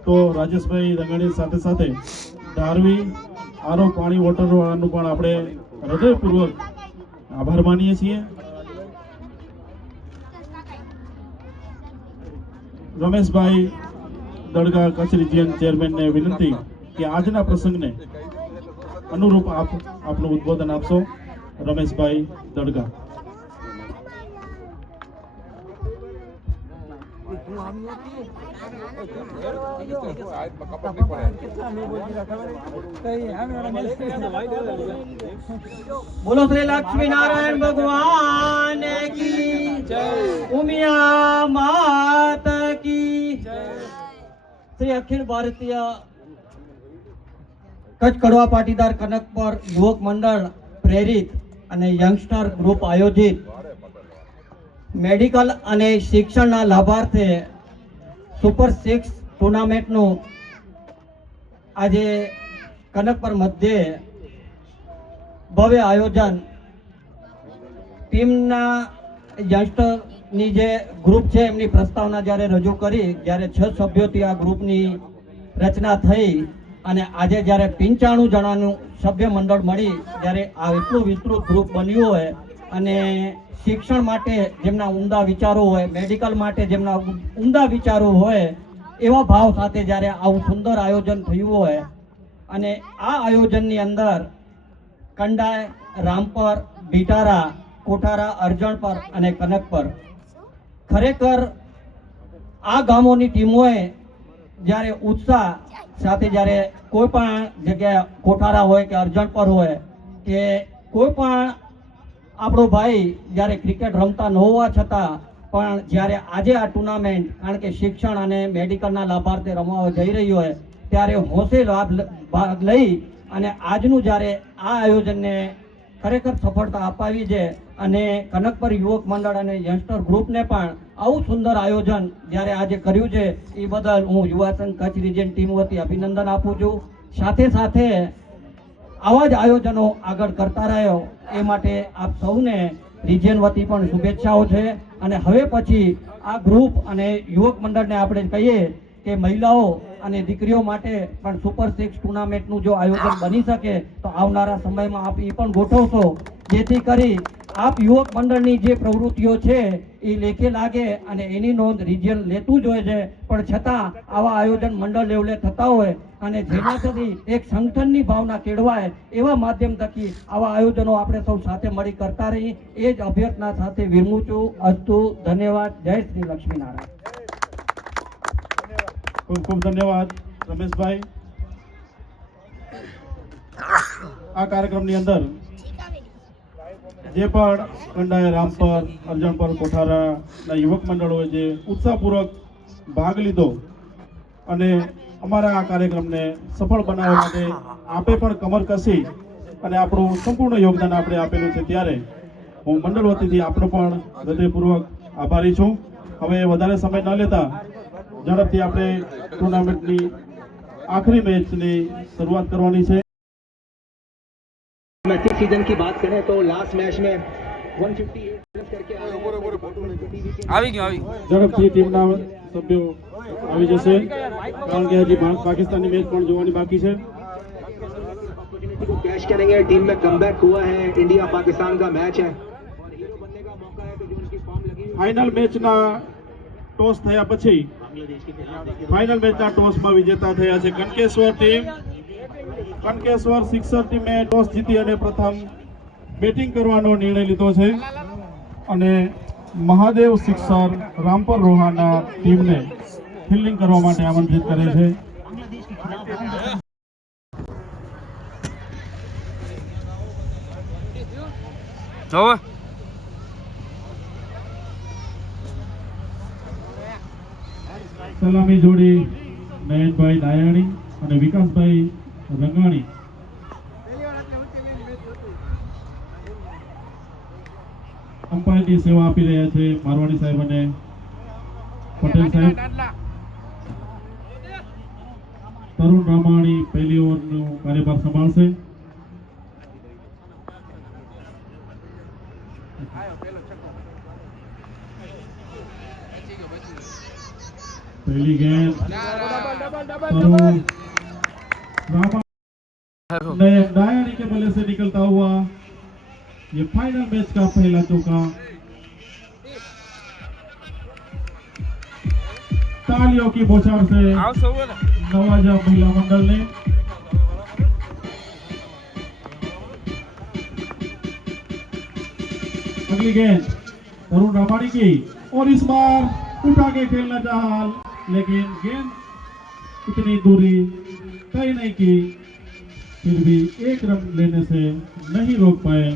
તો રાજેશભાઈ રંગાણી સાથે સાથે ધારવી આરો પાણી વોટર વાળાનું પણ આપણે હૃદયપૂર્વક આભાર માનીએ છીએ. રમેશભાઈ દડગા કચ્છ રિજિયન ચેરમેનને વિનંતી કે આજના પ્રસંગને અનુરૂપ આપ આપનું ઉદ્બોધન આપશો. રમેશભાઈ દડગા. બોલો શ્રી લક્ષ્મી નારાયણ ભગવાન કી જય, ઉમિયા માત કી જય. શ્રી અખિલ ભારતીય કચ્છ કડવા પાટીદાર કનકપર યુવક મંડળ પ્રેરિત અને યંગસ્ટર ગ્રુપ આયોજિત મેડિકલ અને શિક્ષણના લાભાર્થે સુપર 6 ટુર્નામેન્ટનું આજે કનકપર મધ્યે ભવ્ય આયોજન ટીમના યંગસ્ટરની જે ગ્રુપ છે એમની પ્રસ્તાવના જ્યારે રજૂ કરી, જ્યારે 6 સભ્યોથી આ ગ્રુપની રચના થઈ અને આજે જ્યારે 95 જણાનું સભ્ય મંડળ મળી જ્યારે આ એટલું વિસ્તૃત ગ્રુપ બન્યું હોય અને શિક્ષણ માટે જેમના ઉમદા વિચારો હોય, મેડિકલ માટે જેમના ઉમદા વિચારો હોય, એવા ભાવ સાથે જ્યારે આવું સુંદર આયોજન થયું હોય અને આ આયોજનની અંદર કંડાય, રામપર, બિટારા, કોઠારા, અરજણપર અને કનકપર ખરેખર આ ગામોની ટીમોએ જ્યારે ઉત્સાહ સાથે જ્યારે કોઈ પણ જગ્યાએ કોઠારા હોય કે અરજણપર હોય કે કોઈ પણ આપણો ભાઈ જ્યારે ક્રિકેટ રમતા ન હોવા છતાં પણ જ્યારે આજે આ ટુર્નામેન્ટ કારણ કે શિક્ષણ અને મેડિકલના લાભાર્થે રમવા જઈ રહી હોય ત્યારે હોંશે ભાગ લઈ અને આજનું જ્યારે આ આયોજનને ખરેખર સફળતા અપાવી છે અને કનકપર યુવક મંડળ અને યંગસ્ટર ગ્રુપને પણ આવું સુંદર આયોજન જ્યારે આજે કર્યું છે એ બદલ હું યુવા સંઘ કચ્છ રિજિયન ટીમ વતી અભિનંદન આપું છું. સાથે સાથે આવા જ આયોજનો આગળ કરતા રહ્યો એ માટે આપ સૌને રિજિયન વતી પણ શુભેચ્છાઓ છે. અને હવે પછી આ ગ્રુપ અને યુવક મંડળને આપણે કહીએ કે મહિલાઓ અને દીકરીઓ માટે પણ સુપર 6 ટુર્નામેન્ટનું જો આયોજન બની શકે તો આવનારા સમયમાં આપ એ પણ ગોઠવશો, જેથી કરી આપ યુવક મંડળની જે પ્રવૃત્તિઓ છે એ લેખે લાગે અને એની નોંધ રિજિયન લેતું જ હોય છે. પણ છતાં આવા આયોજન મંડળ લેવલે થતા હોય અને જેનાથી એક સંગઠનની ભાવના કેળવાય એવા માધ્યમ થકી આવા આયોજનો આપણે સૌ સાથે મળી કરતા રહી એ જ અભ્યર્થના સાથે વિરમું છું. અસ્તુ. ધન્યવાદ. જય શ્રી લક્ષ્મીનારાયણ. ખૂબ ખૂબ ધન્યવાદ રમેશભાઈ. આ કાર્યક્રમની અંદર જે પણ કંડાય, રામપર, અરજણપર, કોઠારાના યુવક મંડળોએ જે ઉત્સાહપૂર્વક ભાગ લીધો અને અમારા આ કાર્યક્રમને સફળ બનાવવા માટે આપે પણ કમર કસી અને આપણું સંપૂર્ણ યોગદાન આપણે આપેલું છે ત્યારે હું મંડળ વતીથી આપનો પણ હૃદયપૂર્વક આભારી છું. હવે વધારે સમય ન લેતા ઝડપથી આપણે ટુર્નામેન્ટની આખરી मैचની શરૂઆત કરવાની છે. मैट्रिक सीजन की बात करें तो लास्ट मैच में 158 करके આવી ગયો ઝડપથી ટીમના સભ્યો આવી જશે કારણ કે હજી ભારત પાकिस्तानी મેચ પણ જોવાની બાકી છે अपॉर्चुनिटी को कैश करेंगे। टीम में कमबैक हुआ है, इंडिया पाकिस्तान का मैच है और हीरो बनने का मौका है। तो जो उनकी फॉर्म लगी हुई ફાઇનલ મેચના ટોસ થયા પછી ફાઇનલ મેચના ટોસમાં વિજેતા થયા છે કનકેશ્વર ટીમ। કનકેશ્વર સિક્સર ટીમે ટોસ જીતી અને પ્રથમ બેટિંગ કરવાનો નિર્ણય લીધો છે અને મહાદેવ સિક્સર રામપર રોહાના ટીમને ફિલ્ડિંગ કરવા માટે આમંત્રિત કરે છે। જોવે સલામી જોડી નયનભાઈ નાયાણી અને વિકાસભાઈ રંગાણી અંપાયરની સેવા આપી રહ્યા છે મારવાડી સાહેબ અને પટેલ સાહેબ। તરુણ રામાણી પહેલી ઓવરનો કાર્યભાર સંભાળશે। पहली गेंद तरुण नायानी के बल्ले से निकलता हुआ ये फाइनल मैच का पहला चौका। तालियों की बौछार से नवाजा महिला मंडल ने अगली गेंद तरुण रामाणी की और इस बार उठा के खेलना चाहा लेकिन गेंद इतनी दूरी तय नहीं की फिर भी एक रन लेने से नहीं रोक पाए।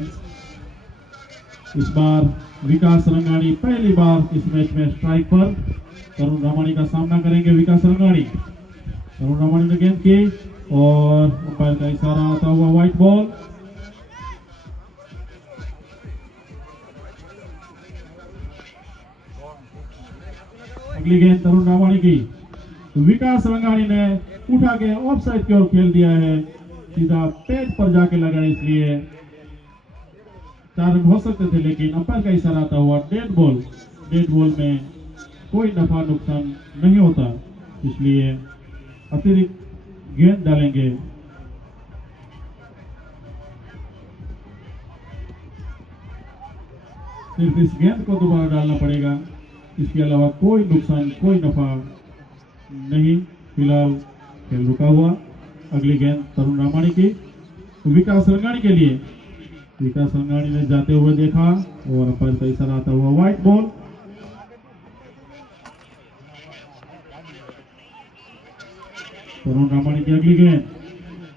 इस बार विकास रंगाणी पहली बार इस मैच में स्ट्राइक पर तरुण रामाणी का सामना करेंगे। विकास रंगाणी तरुण रामाणी ने गेंद की और अंपायर का इशारा आता हुआ व्हाइट बॉल। अगली गेंद तरुण रामाणी की विकास रंगाणी ने उठा के ऑफ साइड की ओर खेल दिया है, सीधा पेज पर जाके लगा, इसलिए 4 रन हो सकते थे लेकिन अंपायर का इशारा आता हुआ डेड बॉल। डेड बॉल में कोई नफा नुकसान नहीं होता, इसलिए अतिरिक्त गेंद डालेंगे। सिर्फ इस गेंद को दोबारा डालना पड़ेगा, इसके अलावा कोई नुकसान कोई नफा नहीं। फिलहाल खेल रुका हुआ। अगली गेंद तरुण रामाणी की विकास रंगाणी के लिए। विकास रंगाणी ने जाते हुए देखा और अंपायर का इशारा आता हुआ व्हाइट बॉल। तरुण रामाणी की अगली गेंद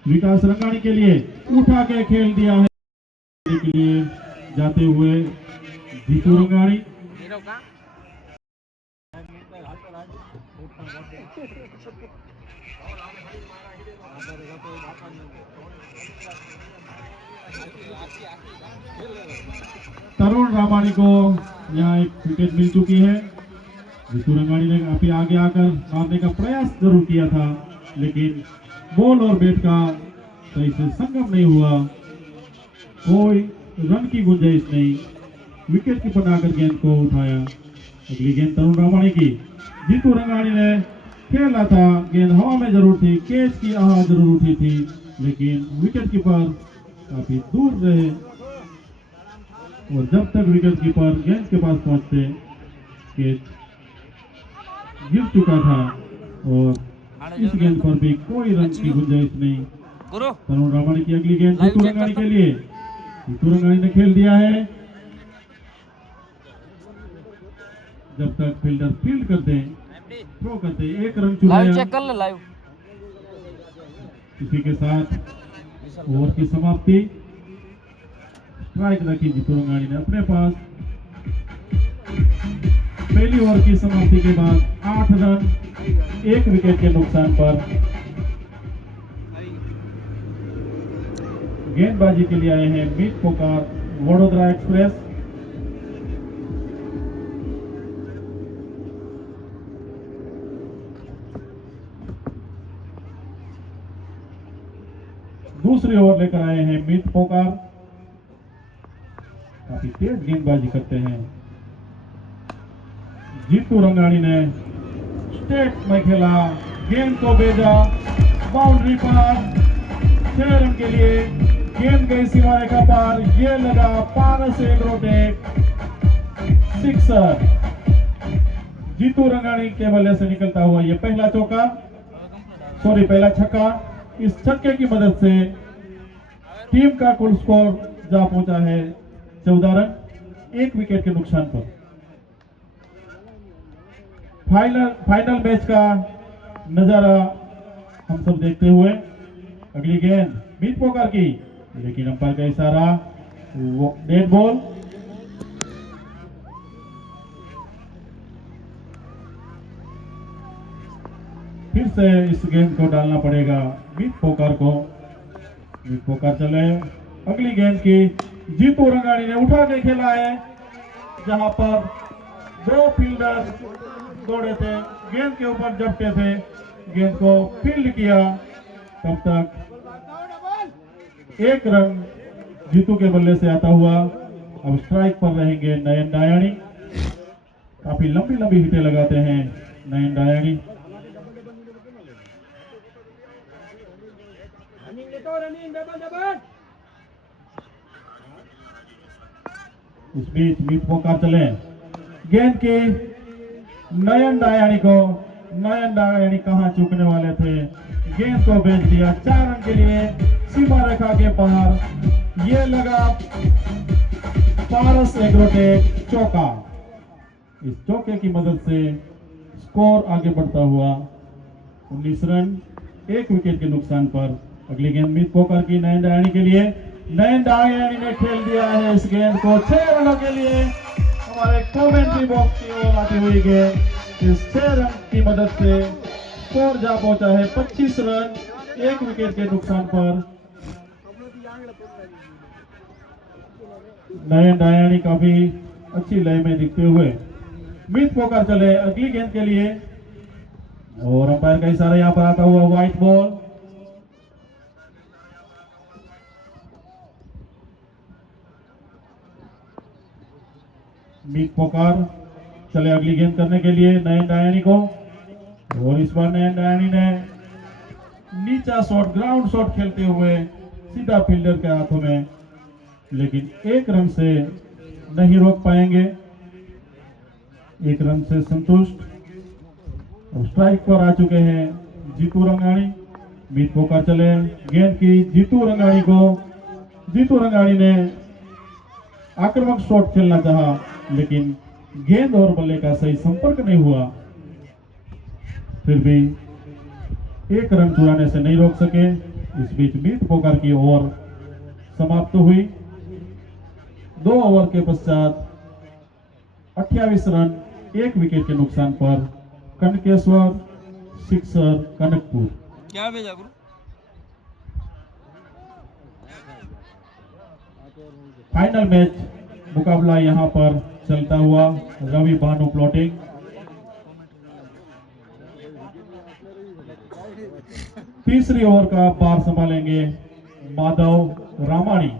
विकास रंगाणी के लिए उठा के खेल दिया है, के लिए जाते हुए जीतू रंगाणी। तरुण रामाणी को यहाँ एक विकेट मिल चुकी है। जीतू रंगाणी ने काफी आगे आकर मारने का प्रयास जरूर किया था, लेकिन बॉल और बैट का सही से संगम नहीं हुआ, कोई रन की गुंजाइश नहीं। विकेट कीपर ने आकर गेंद को उठाया। अगली गेंद तरुण रामाणी की। जीतू रंगाणी ने खेला था, गेंद हवा में जरूर थी, कैच की आवाज जरूर उठी थी, लेकिन विकेट कीपर काफी दूर रहे और जब तक विकेट कीपर गेंद के पास पहुंचते कैच गिर चुका था और इस गेंद पर भी कोई रन की गुंजाइश नहीं। तरुण रामाणी की अगली गेंद जीतू रंगाणी के लिए। जीतू रंगाणी ने खेल दिया है। जब तक फील्डर फील्ड करते थ्रो करते, 1 रन चुराया। चेक कर ले लाइव। इसी के साथ ओवर की समाप्ति। स्ट्राइक रखी जीतू रंगाणी ने अपने पास। पहली ओवर की समाप्ति के बाद 8 रन 1 विकेट के नुकसान पर। गेंदबाजी के लिए आए हैं मीत पोकार, वडोदरा एक्सप्रेस। दूसरी ओवर लेकर आए हैं मीत पोकार, काफी तेज गेंदबाजी करते हैं। जीतू रंगाणी ने स्टेट में खेला, गेंद को भेजा बाउंड्री पर, 6 रन के लिए। गेंद गई सीमा रेखा पार, ये लगा पारस एग्रोटेक, सिक्सर। जीतू रंगानी के बल्ले से निकलता हुआ ये पहला छक्का। इस छक्के की मदद से टीम का कुल स्कोर जा पहुंचा है 14 रन, 1 विकेट के नुकसान पर। फाइनल मैच का नजारा हम सब देखते हुए, अगली गेंद मीत पोकार की, लेकिन अंपायर का इशारा, डेड बॉल। फिर से इस गेंद को डालना पड़ेगा मीत पोकार को। मीत पोकार चले, अगली गेंद की जीतू रंगानी ने उठा के खेला है, जहां पर 2 फील्डर दौड़े थे, गेंद के ऊपर झपटे थे, गेंद को फील्ड किया। तब तक 1 रन जीतू के बल्ले से आता हुआ। अब स्ट्राइक पर रहेंगे नयन डायानी। काफी लंबी लंबी हिटें लगाते हैं नयन डायानी। इस बीच मीत पोकार चले, गेंद की नयन डायानी को, नयन डायानी कहां चूकने वाले थे, गेंद को भेज दिया 4 रन के लिए सीमा रेखा के बाहर। ये लगा पारस एग्रोटेक चौका। इस चौके की मदद से स्कोर आगे बढ़ता हुआ 19 रन, 1 विकेट के नुकसान पर। अगली गेंद मीत पोकार की नयन डायानी के लिए। नयन डायानी ने खेल दिया है इस गेंद को 6 रनों के लिए। हमारे कमेंट्री बॉक्स की ओर आती हुई गेंद इस 6 रन की मदद से स्कोर जा पहुंचा है 25 रन, 1 विकेट के नुकसान पर। नयन डायानी काफी अच्छी लय में दिखते हुए मीत पोकार चले, अगली गेंद के लिए। और अंपायर का इशारा यहां पर आता हुआ व्हाइट बॉल। मीत पोकार चले अगली गेंद करने के लिए नयन डायानी को। और इस बार नयन डायानी ने नीचा शॉट, ग्राउंड शॉट खेलते हुए सीधा फील्डर के हाथों में, लेकिन 1 रन से नहीं रोक पाएंगे। 1 रन से संतुष्ट। और स्ट्राइक पर आ चुके हैं जीतू रंगानी। मीत पोकार चले, गेंद की जीतू रंगानी को। जीतू रंगानी ने आक्रामक शॉट खेलना चाहा, लेकिन गेंद और बल्ले का सही संपर्क नहीं हुआ। फिर भी 1 रन चुराने से नहीं रोक सके। इस बीच मीत पोकार की ओवर समाप्त हुई। 2 ओवर के पश्चात 28 रन, 1 विकेट के नुकसान पर कनकेश्वर, सिक्सर, कनकपुर। क्या भेजा गुरु? फाइनल मैच मुकाबला यहां पर चलता हुआ रवि भानु प्लॉटिंग। तीसरी ओवर का पार संभालेंगे माधव रामाणी।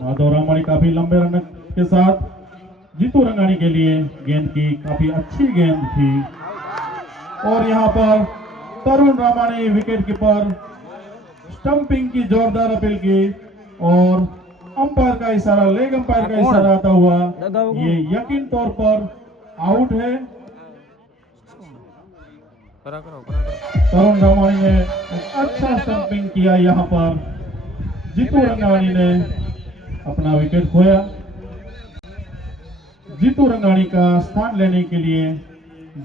माधव रामाणी काफी लंबे रन के साथ जीतू रंगानी के लिए गेंद की काफी अच्छी गेंद थी। और यहां पर तरुण रामाणी विकेट कीपर स्टंपिंग की जोरदार अपील की और अंपायर का इशारा, लेग अंपायर का इशारा आता हुआ ये यकीन तौर पर आउट है। तरुण रामाणी ने अच्छा स्टंपिंग किया, यहां पर जीतू रंगानी ने अपना विकेट खोया। जीतू रंगानी का स्थान लेने के लिए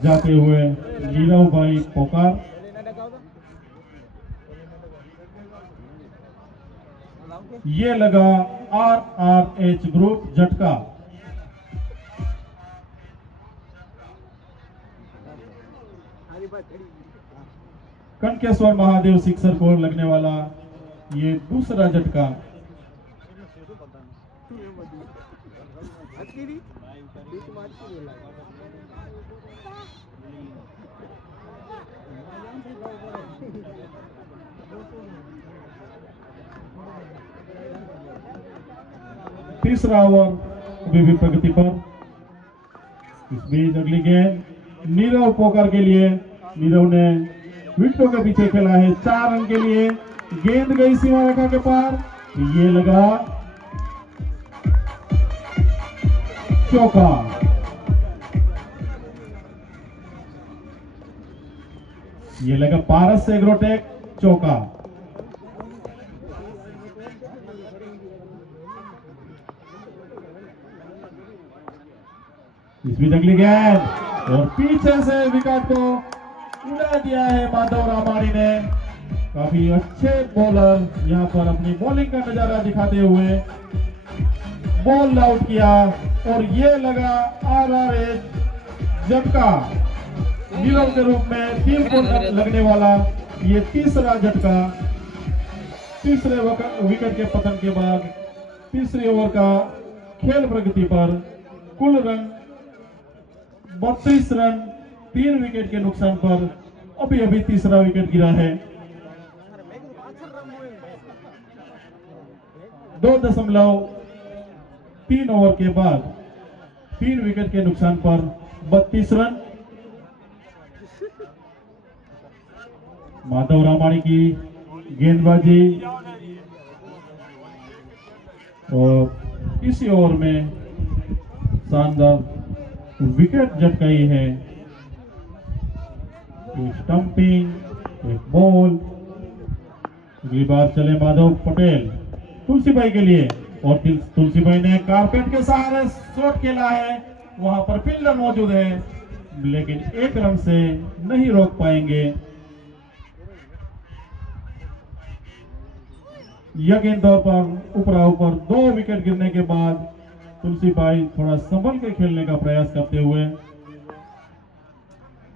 जाते हुए नीरव भाई पोकार। ये लगा RRH ग्रुप झटका। कनकेश्वर महादेव सिक्सर को लगने वाला ये दूसरा झटका। तीसरा ओवर अभी भी प्रगति पर। इस बीच अगली गेंद नीरव पोकर के लिए। नीरव ने विकेटों के पीछे खेला है 4 रन के लिए। गेंद गई सीमा रेखा के पार, ये लगा चौका। ये लगा पारस एग्रोटेक चौका। इस बीच अगली गेंद और पीछे से विकेट को उड़ा दिया है माधव रामाणी ने। काफी अच्छे बॉलर यहां पर अपनी बॉलिंग का नजारा दिखाते हुए बॉल आउट किया और ये लगा RRH झटका। नीरव के रूप में टीम को लगने वाला ये तीसरा झटका। तीसरे विकेट के पतन के बाद तीसरी ओवर का खेल प्रगति पर कुल रन 32 रन, 3 विकेट के नुकसान पर अभी तीसरा विकेट गिरा है। 2.3 ओवर के बाद 3 विकेट के नुकसान पर 32 रन। माधव रामाणी की गेंदबाजी और इसी ओवर में शानदार विकेट झटकाई है। एक स्टंपिंग, एक बॉल। अगली बार चले माधव पटेल तुलसी भाई के लिए और तुलसी भाई ने कारपेट के सहारे शॉट खेला है। वहां पर फील्डर मौजूद है लेकिन 1 रन से नहीं रोक पाएंगे। यकीन तौर पर ऊपरा ऊपर 2 विकेट गिरने के बाद तुलसी भाई थोड़ा संभल के खेलने का प्रयास करते हुए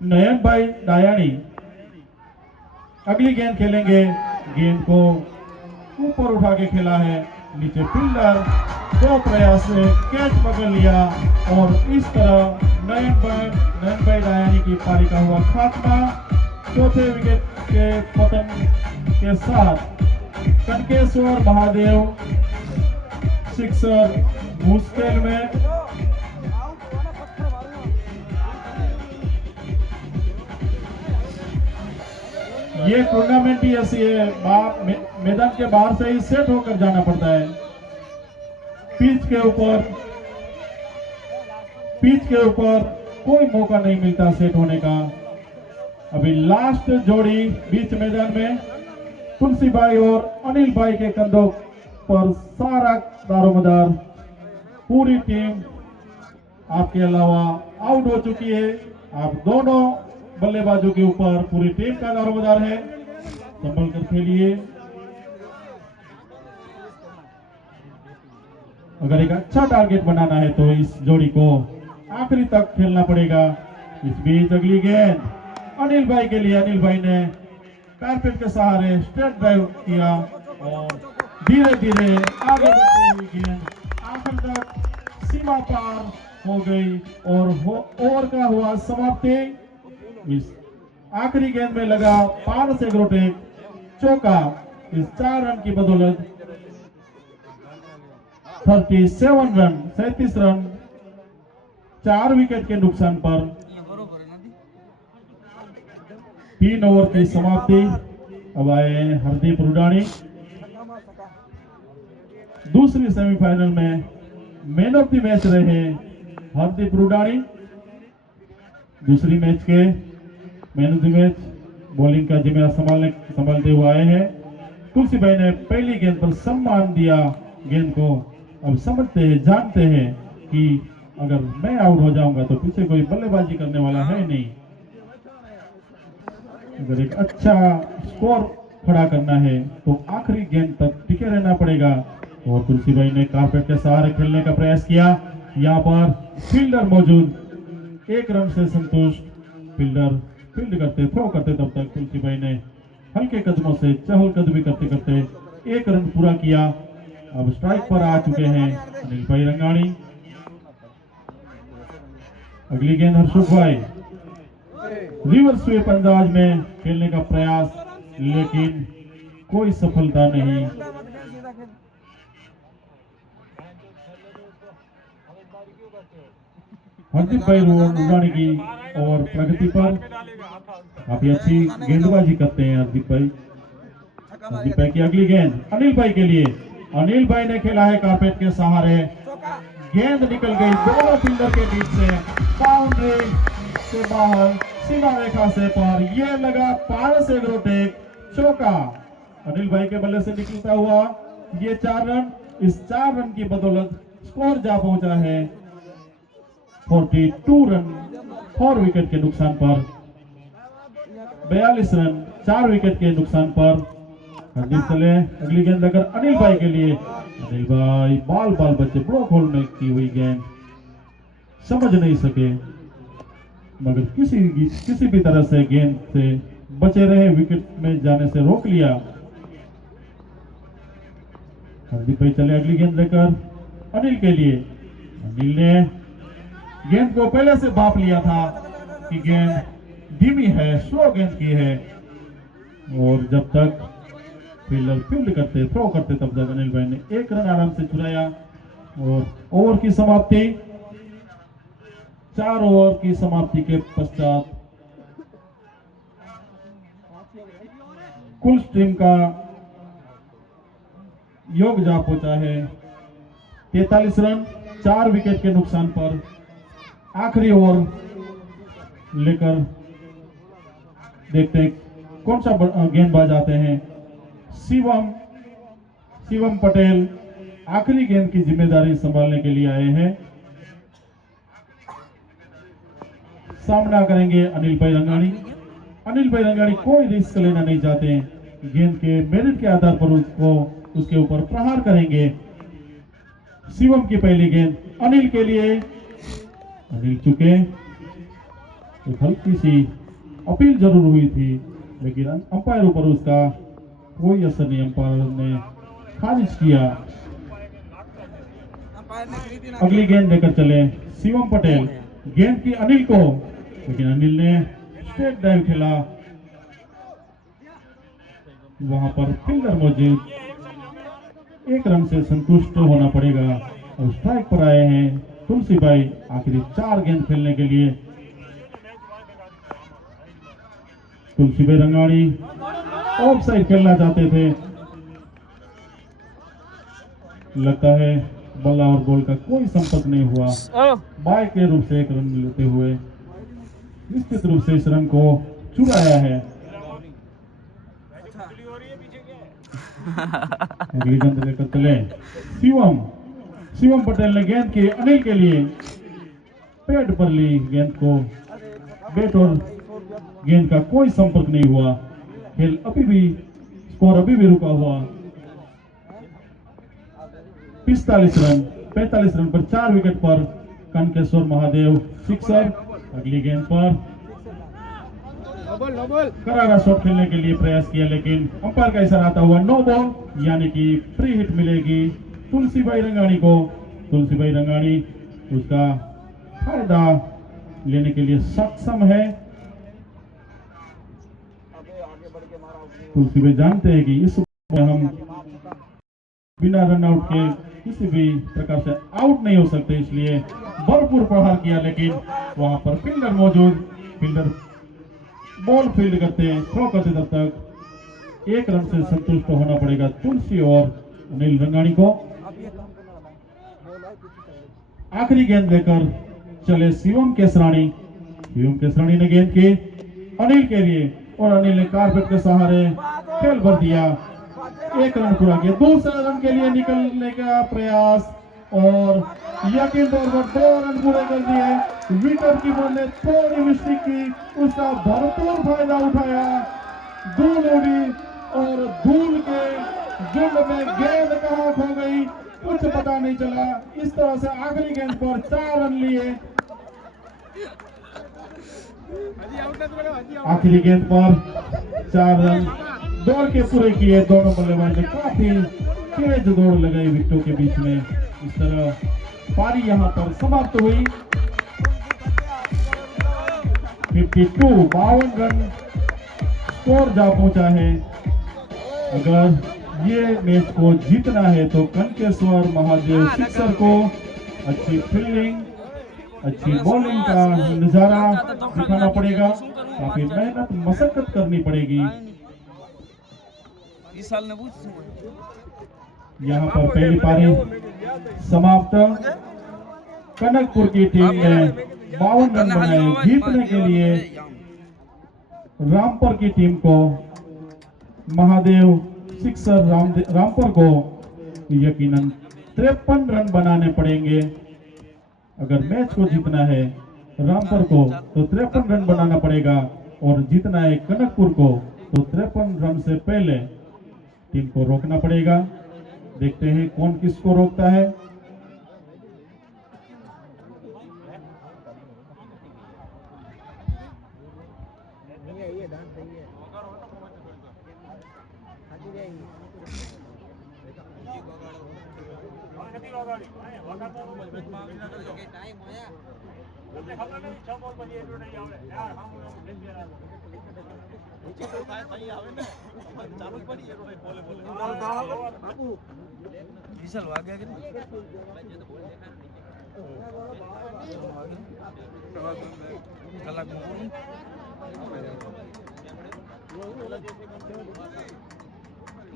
नयन भाई डायानी अगली गेंद खेलेंगे। गेंद को ऊपर उठा के खेला है, नीचे फील्डर 2 प्रयास से कैच पकड़ लिया और इस तरह नयन भाई डायानी की पारी का हुआ खात्मा। चौथे विकेट के पतन के साथ कनकेश्वर महादेव सिक्सर मुश्किल में। ये टूर्नामेंट ही ऐसी है, मैदान के बाहर से ही सेट होकर जाना पड़ता है। पिच के ऊपर कोई मौका नहीं मिलता सेट होने का। अभी लास्ट जोड़ी बीच मैदान में तुलसी भाई और अनिल भाई के कंधों पर सारा दारोमदार पूरी टीम आपके अलावा आउट हो चुकी है। आप दोनों बल्लेबाजों के ऊपर पूरी टीम का दारोमदार है, संभल कर खेलिए। अगर एक अच्छा टारगेट बनाना है तो इस जोड़ी को आखिरी तक खेलना पड़ेगा। इस बीच अगली गेंद अनिल भाई के लिए। अनिल भाई ने कारपेट के सहारे स्ट्रेट ड्राइव किया और धीरे धीरे आगे बढ़ती हुई गेंद आखिर तक सीमा पार हो गई और ओवर का हुआ समाप्ति। इस आखिरी गेंद में लगा पारस एग्रोटेक चौका। इस 4 रन की बदौलत 37 रन 37 रन 4 विकेट के नुकसान पर 3 ओवर की समाप्ति। अब आए हरदीप रुडानी। दूसरी सेमीफाइनल में मैन ऑफ द मैच रहे हरदीप रुडानी। दूसरी मैच के man of the match bowling का जिम्मेदार संभालते हुए आए हैं। तुलसी भाई ने पहली गेंद पर सम्मान दिया गेंद को। अब समझते हैं, जानते हैं कि अगर मैं आउट हो जाऊंगा तो पीछे कोई बल्लेबाजी करने वाला है नहीं। अगर एक अच्छा स्कोर खड़ा करना है तो आखिरी गेंद तक टिके रहना पड़ेगा। और तुलसी भाई ने कारपेट के सहारे खेलने का प्रयास किया। यहाँ पर फील्डर मौजूद, 1 रन से संतुष्ट। फील्डर फील्ड करते थ्रो करते तब तक तुलसी भाई ने हल्के कदमों से चहलकदमी करते करते 1 रन पूरा किया। अब स्ट्राइक पर आ चुके हैं अनिल भाई रंगाणी। अगली गेंद हर्षुख भाई रिवर्स स्वीप अंदाज में खेलने का प्रयास, लेकिन कोई सफलता नहीं। हरदीप भाई रुडानी की और प्रगति पर काफी अच्छी गेंदबाजी करते हैं हरदीप भाई। हरदीप भाई की अगली गेंद अनिल भाई के लिए। अनिल भाई ने खेला है कारपेट के सहारे, गेंद निकल गई दोनों फील्डर के बीच से, बाउंड्री से बाहर, सीमा रेखा से पार। ये लगा पारस एग्रोटेक चौका। अनिल भाई के बल्ले से निकलता हुआ ये 4 रन, इस 4 रन की बदौलत स्कोर जा पहुंचा है 42 रन 4 विकेट के नुकसान पर, 42 रन 4 विकेट के नुकसान पर। हरदीप चले अगली गेंद लेकर अनिल भाई के लिए। अनिल भाई बाल बच्चे ब्लॉक होल में की हुई गेंद समझ नहीं सके, मगर किसी भी तरह से गेंद से बचे रहे, विकेट में जाने से रोक लिया। हरदीप भाई चले अगली गेंद लेकर अनिल के लिए। अनिल ने गेंद को पहले से भाप लिया था कि गेंद धीमी है, स्लो गेंद की है, और जब तक फील्डर फील्ड करते, थ्रो करते, तब तक अनिल भाई ने 1 रन आराम से चुराया। और ओवर की समाप्ति, 4 ओवर की समाप्ति के पश्चात कुल टीम का योग जा पहुंचा है 43 रन 4 विकेट के नुकसान पर। आखिरी ओवर लेकर देखते हैं कौन सा गेंदबाज आते हैं। शिवम पटेल आखिरी गेंद की जिम्मेदारी संभालने के लिए आए हैं। सामना करेंगे अनिल भाई रंगानी। अनिल भाई रंगानी कोई रिस्क लेना नहीं चाहते हैं, गेंद के मेरिट के आधार पर उसके ऊपर प्रहार करेंगे। शिवम की पहली गेंद अनिल के लिए। अनिल चुके, एक हल्की सी अपील जरूर हुई थी, लेकिन अंपायर ऊपर उसका कोई असर नहीं, अंपायर ने खारिज किया। अगली गेंद लेकर चले शिवम पटेल, गेंद की अनिल को, लेकिन अनिल ने स्ट्रेट ड्राइव खेला, वहां पर फील्डर मौजूद, 1 रन से संतुष्ट होना पड़ेगा। और स्ट्राइक पर आए हैं तुलसी भाई आखिरी 4 गेंद खेलने के लिए। तुलसी भाई रंगानी ऑफ साइड खेलना चाहते थे, लगता है बल्ला और बॉल का कोई संपर्क नहीं हुआ। बाय के रूप से 1 रन लेते हुए निश्चित रूप से इस रन को चुराया है। अगली गेंद लेकर चले शिवम पटेल ने गेंद की अनिल के लिए, पैड पर ली गेंद को, बैट और गेंद का कोई संपर्क नहीं हुआ। खेल अभी भी, स्कोर अभी भी रुका हुआ। 45 रन पर 4 विकेट पर कनकेश्वर महादेव सिक्सर। अगली गेंद पर करारा शॉट खेलने के लिए प्रयास किया, लेकिन अंपायर का इशारा आता हुआ नो बॉल, यानी कि फ्री हिट मिलेगी तुलसी भाई रंगानी को। तुलसी भाई रंगानी उसका फायदा लेने के लिए सक्षम है। तुलसी भाई जानते हैं कि इस हम बिना रन आउट के किसी भी प्रकार से आउट नहीं हो सकते, इसलिए भरपूर प्रहार किया, लेकिन वहां पर फील्डर मौजूद, फील्डर बॉल फील्ड करते, थ्रो करते, तब तक 1 रन से संतुष्ट होना पड़ेगा तुलसी और अनिल रंगानी को। आखिरी गेंद लेकर चले शिवम केसरानी ने गेंद की अनिल के लिए, और अनिल ने कारपेट के सहारे खेल भर दिया। 1 रन पूरा किया, दूसरे रन के लिए निकलने का प्रयास, और यकीन तौर पर 2 रन पूरे कर दिए। विकेट कीपर ने थोड़ी मिस्टेक की, उसका भरपूर फायदा उठाया। धूल उड़ी और धूल के झुंड में गेंद कहां खो गई कुछ पता नहीं चला। इस तरह से आखिरी गेंद पर 4 रन लिए। आखिरी गेंद पर 4 रन दौड़ के पूरे किए दोनों बल्लेबाज ने, काफी तेज दौड़ लगाई विकेटों के बीच में। इस तरह पारी यहां पर समाप्त हुई। 52 रन स्कोर जा पहुंचा है। अगर ये मैच को जीतना है तो कनकेश्वर महादेव सिक्सर को अच्छी फील्डिंग, अच्छी बॉलिंग का नजारा दिखाना पड़ेगा। काफी मेहनत मशक्कत करनी पड़ेगी। यहाँ पर पहली पारी समाप्त। कनकपुर की टीम ने 52 रन बनाए। जीतने के लिए रामपुर की टीम को महादेव सिक्सर रामपुर को यकीनन 53 रन बनाने पड़ेंगे। अगर मैच को जीतना है रामपुर को तो 53 रन बनाना पड़ेगा और जीतना है कनकपुर को तो 53 रन से पहले टीम को रोकना पड़ेगा। देखते हैं कौन किसको रोकता है।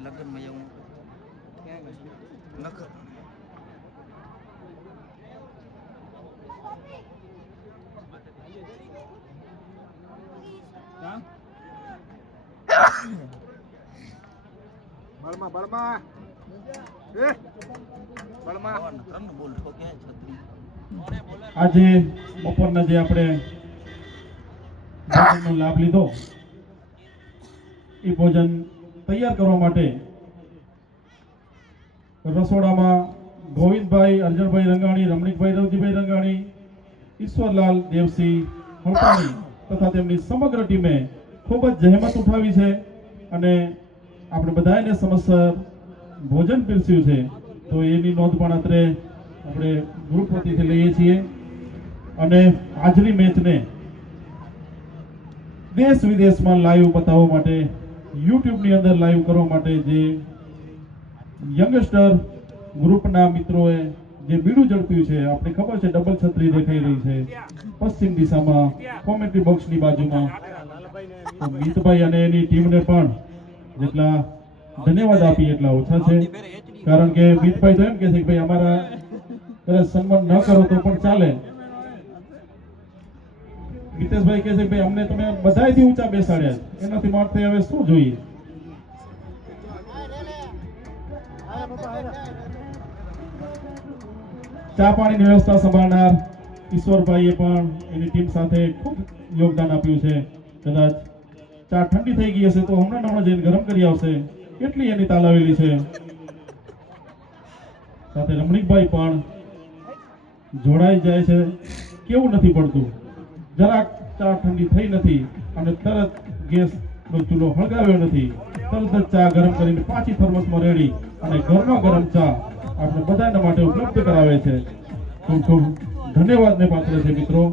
लगन में जाऊँ नखर આજે બપોરના જે આપણે ભોજનનો લાભ લીધો એ ભોજન તૈયાર કરવા માટે રસોડામાં ગોવિંદભાઈ, અર્જુનભાઈ રંગાણી, રમણીકભાઈ, રવજીભાઈ રંગાણી, ઈશ્વરલાલ દેવસિંહ હોપાણી તથા તેમની સમગ્ર ટીમે ખૂબ જ જહેમત ઉઠાવી છે અને આપણે બધાને સમયસર ભોજન પીરસ્યું છે તો એની નોંધ પણ અત્રે આપણે ગ્રુપ વતીથી લઈએ છીએ અને આજની મેચને દેશ વિદેશમાં લાઈવ બતાવવા માટે યુટ્યુબની અંદર લાઈવ કરવા માટે જે યંગસ્ટર ગ્રુપના મિત્રોએ જે બીડું ઝડપ્યું છે આપણે ખબર છે ડબલ છત્રી દેખાઈ રહી છે પશ્ચિમ દિશામાં કોમેન્ટ્રી બોક્સની બાજુમાં તો મિતભાઈ અને એની ટીમને પણ જેટલા ધન્યવાદ આપીએ એટલા ઓછા છે કારણ કે મિતભાઈ તો એમ કહે છે કે ભાઈ અમારા કદાચ સન્માન ન કરો તો પણ ચાલે। મિતેશભાઈ કહે છે કે ભાઈ અમને તમે બધાયથી ઊંચા બેસાડ્યા એનાથી માટે હવે શું જોઈએ। ચા પાણીની વ્યવસ્થા સંભાળનાર ઈશ્વરભાઈએ પણ એની ટીમ સાથે ખૂબ યોગદાન આપ્યું છે। કદાચ ચા ઠંડી થઈ ગઈ હશે તો હમણાં જઈને ગરમ કરી આવશે કેટલી એની તાલાવેલી છે। સાથે રમણીકભાઈ પણ જોડાઈ જાય છે કેવું નથી પડતું જરાક ચા ઠંડી થઈ નથી અને તરત ગેસનો ચૂલો હળગાવ્યો નથી તરત જ ચા ગરમ કરીને પાછી થર્મસમાં રેડી અને ગરમા ગરમ ચા આપણે બધાના માટે ઉપલબ્ધ કરાવે છે। ખૂબ ખૂબ ધન્યવાદને પાત્ર છે મિત્રો।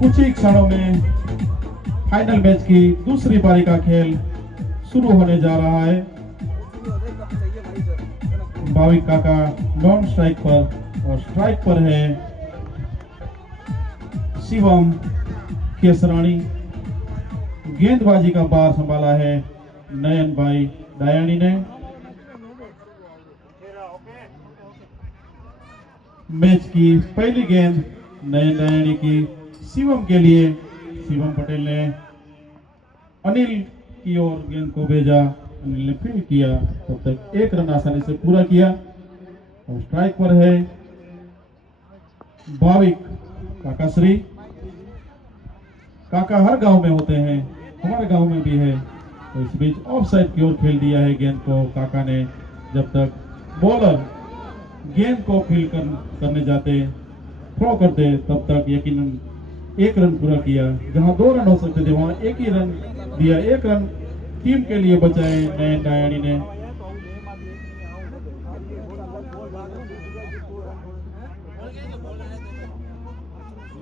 कुछ ही क्षणों में फाइनल मैच की दूसरी पारी का खेल शुरू होने जा रहा है। भाविक काका नॉन स्ट्राइक पर और स्ट्राइक पर है शिवम केसरानी। गेंदबाजी का बार संभाला है नयन भाई डायानी ने। मैच की पहली गेंद नयन डायानी की शिवम के लिए। शिवम पटेल ने अनिल की ओर गेंद को भेजा, अनिल ने फील्ड किया, तब तक एक रन आसानी से पूरा किया और स्ट्राइक पर है भाविक काकाश्री। काका हर गांव में होते हैं, हमारे गांव में भी है। तो इस बीच ऑफ साइड की ओर खेल दिया है गेंद को काका ने। जब तक बॉलर गेंद को फील्ड करने जाते, थ्रो करते, तब तक यकीनन एक रन पूरा किया। जहां 2 रन हो सकते थे वहां एक ही रन दिया। 1 रन टीम के लिए बचाए नयन डायानी ने।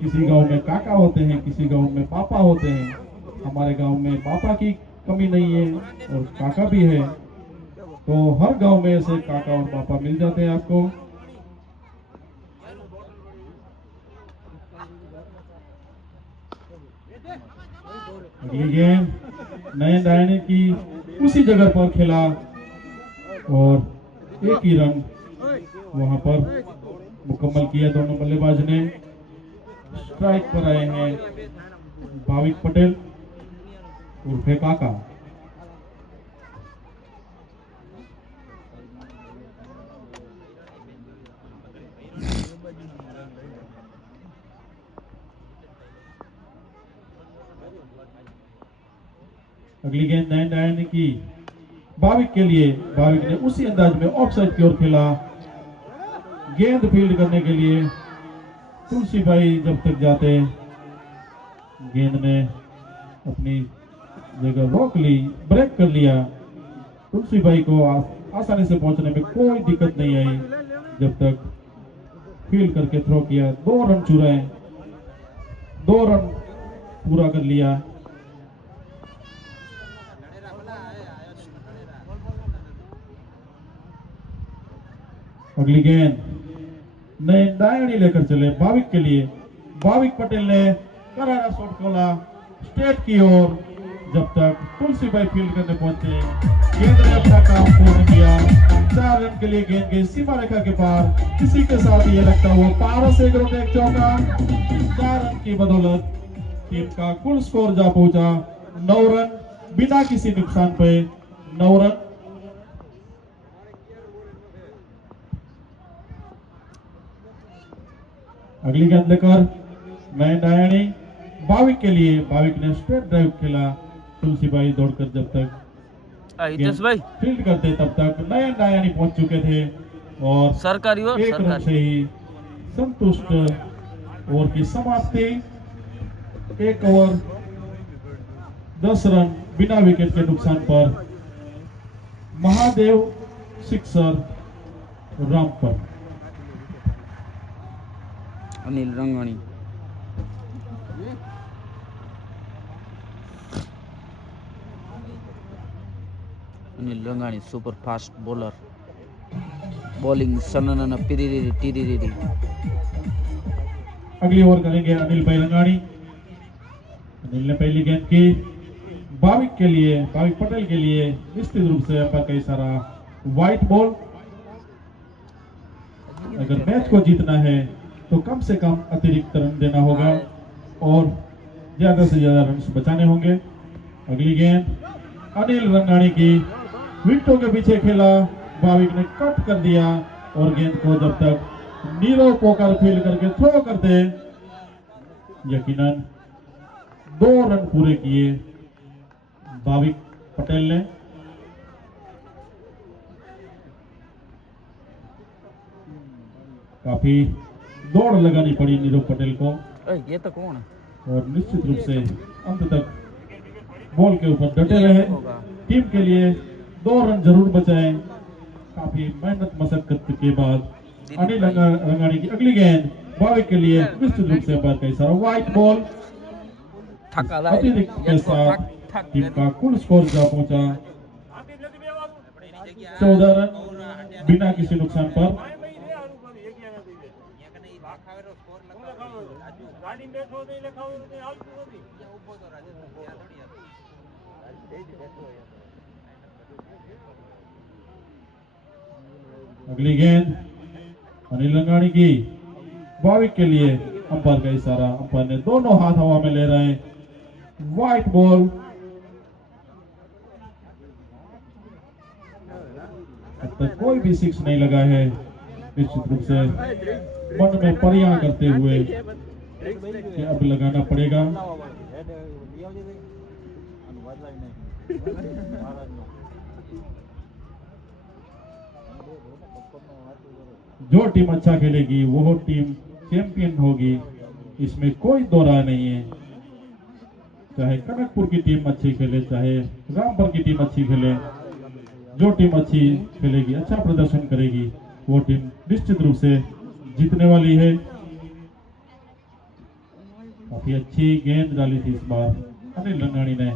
किसी गांव में काका होते हैं, किसी गांव में पापा होते हैं। हमारे गांव में पापा की कमी नहीं है और काका भी है, तो हर गांव में ऐसे काका और पापा मिल जाते हैं आपको। अगली गेंद नयन डायानी की उसी जगह पर खेला और एक ही रन वहां पर मुकम्मल किया दोनों बल्लेबाज ने। स्ट्राइक पर आए हैं भाविक पटेल उर्फे काका। अगली गेंद नयन डायानी की भाविक के लिए। भाविक ने उसी अंदाज में ऑफ साइड की ओर खेला। गेंद फील्ड करने के लिए तुलसी भाई जब तक जाते, गेंद ने अपनी जगह रोक ली, ब्रेक कर लिया। तुलसी भाई को आसानी से पहुंचने में कोई दिक्कत नहीं आई जब तक फील्ड करके थ्रो किया। 2 रन चुराए, 2 रन पूरा कर लिया। अगली गेंद नयन डायानी लेकर चले भाविक के लिए। भाविक पटेल ने करारा शॉट खोला स्टेट की ओर। जब तक तुलसी भाई फील्ड करने पहुंचे, गेंद ने अपना काम पूर्ण किया। 4 रन के लिए गेंद गई सीमा रेखा के पार। इसी के साथ ये लगता हुआ पारस एग्रो का एक चौका। 4 रन की बदौलत टीम का कुल स्कोर जा पहुंचा 9 रन बिना किसी नुकसान पे। 9 रन। अगली गेंद लेकर नयन डायानी भाविक के लिए। भाविक ने स्ट्रेट ड्राइव खेला। तुलसी भाई दौड़कर जब तक हितेश भाई फील्ड करते, तब तक नयन डायानी पहुंच चुके थे और सरकारी और एक रन से ही संतुष्ट। ओवर की समाप्ति। 1 ओवर 10 रन बिना विकेट के नुकसान पर। Mahadev sixer Rampur. Anil Rangani Anil Rangani super fast bowler. Bowling सनन पिरिरी टिरिरी। अगली ओवर करेंगे अनिल भाई रंगाणी। अनिल ने पहली गेंद की भाविक के लिए, भाविक पटेल के लिए निश्चित रूप से अंपायर का इशारा व्हाइट बॉल। अगर मैच को जीतना है तो कम से कम अतिरिक्त रन देना होगा और ज्यादा से ज्यादा रन बचाने होंगे। अगली गेंद अनिल रंगाणी की विकेटों के पीछे खेला। भाविक ने कट कर दिया और गेंद को जब तक नीरव पोकर फील्ड करके थ्रो करते, यकीनन 2 रन पूरे किए भाविक पटेल ने। काफी दौड़ लगानी पड़ी नीरव पटेल को ये तो कौन है? और निश्चित रूप से अंत तक बॉल के ऊपर डटे रहे। टीम के लिए 2 रन जरूर बचाए। काफी मेहनत मशक्कत के बाद अनिल रंगाणी की अगली गेंद भाविक के लिए निश्चित रूप से अंपायर का इशारा व्हाइट बॉल। अतिरिक्त के साथ टीम का कुल स्कोर जा पहुंचा 14 रन बिना किसी नुकसान पर। अगली गेंद अनिल लंगाणी की, भाविक के लिए अंपायर का इशारा, अंपायर ने दोनों हाथ हवा में ले रहे हैं, व्हाइट बॉल। अब तक कोई भी सिक्स नहीं लगा है, निश्चित रूप से मन में परियां करते हुए कि अब लगाना पड़ेगा। जो टीम अच्छा खेलेगी वो टीम चैंपियन होगी, इसमें कोई दो राय नहीं है। चाहे कनकपुर की टीम अच्छी खेले, चाहे रामपुर की टीम अच्छी खेले, जो टीम अच्छी खेलेगी, अच्छा प्रदर्शन करेगी, वो टीम निश्चित रूप से जीतने वाली है। काफी अच्छी गेंद डाली थी इस बार अनिल लंगाणी ने।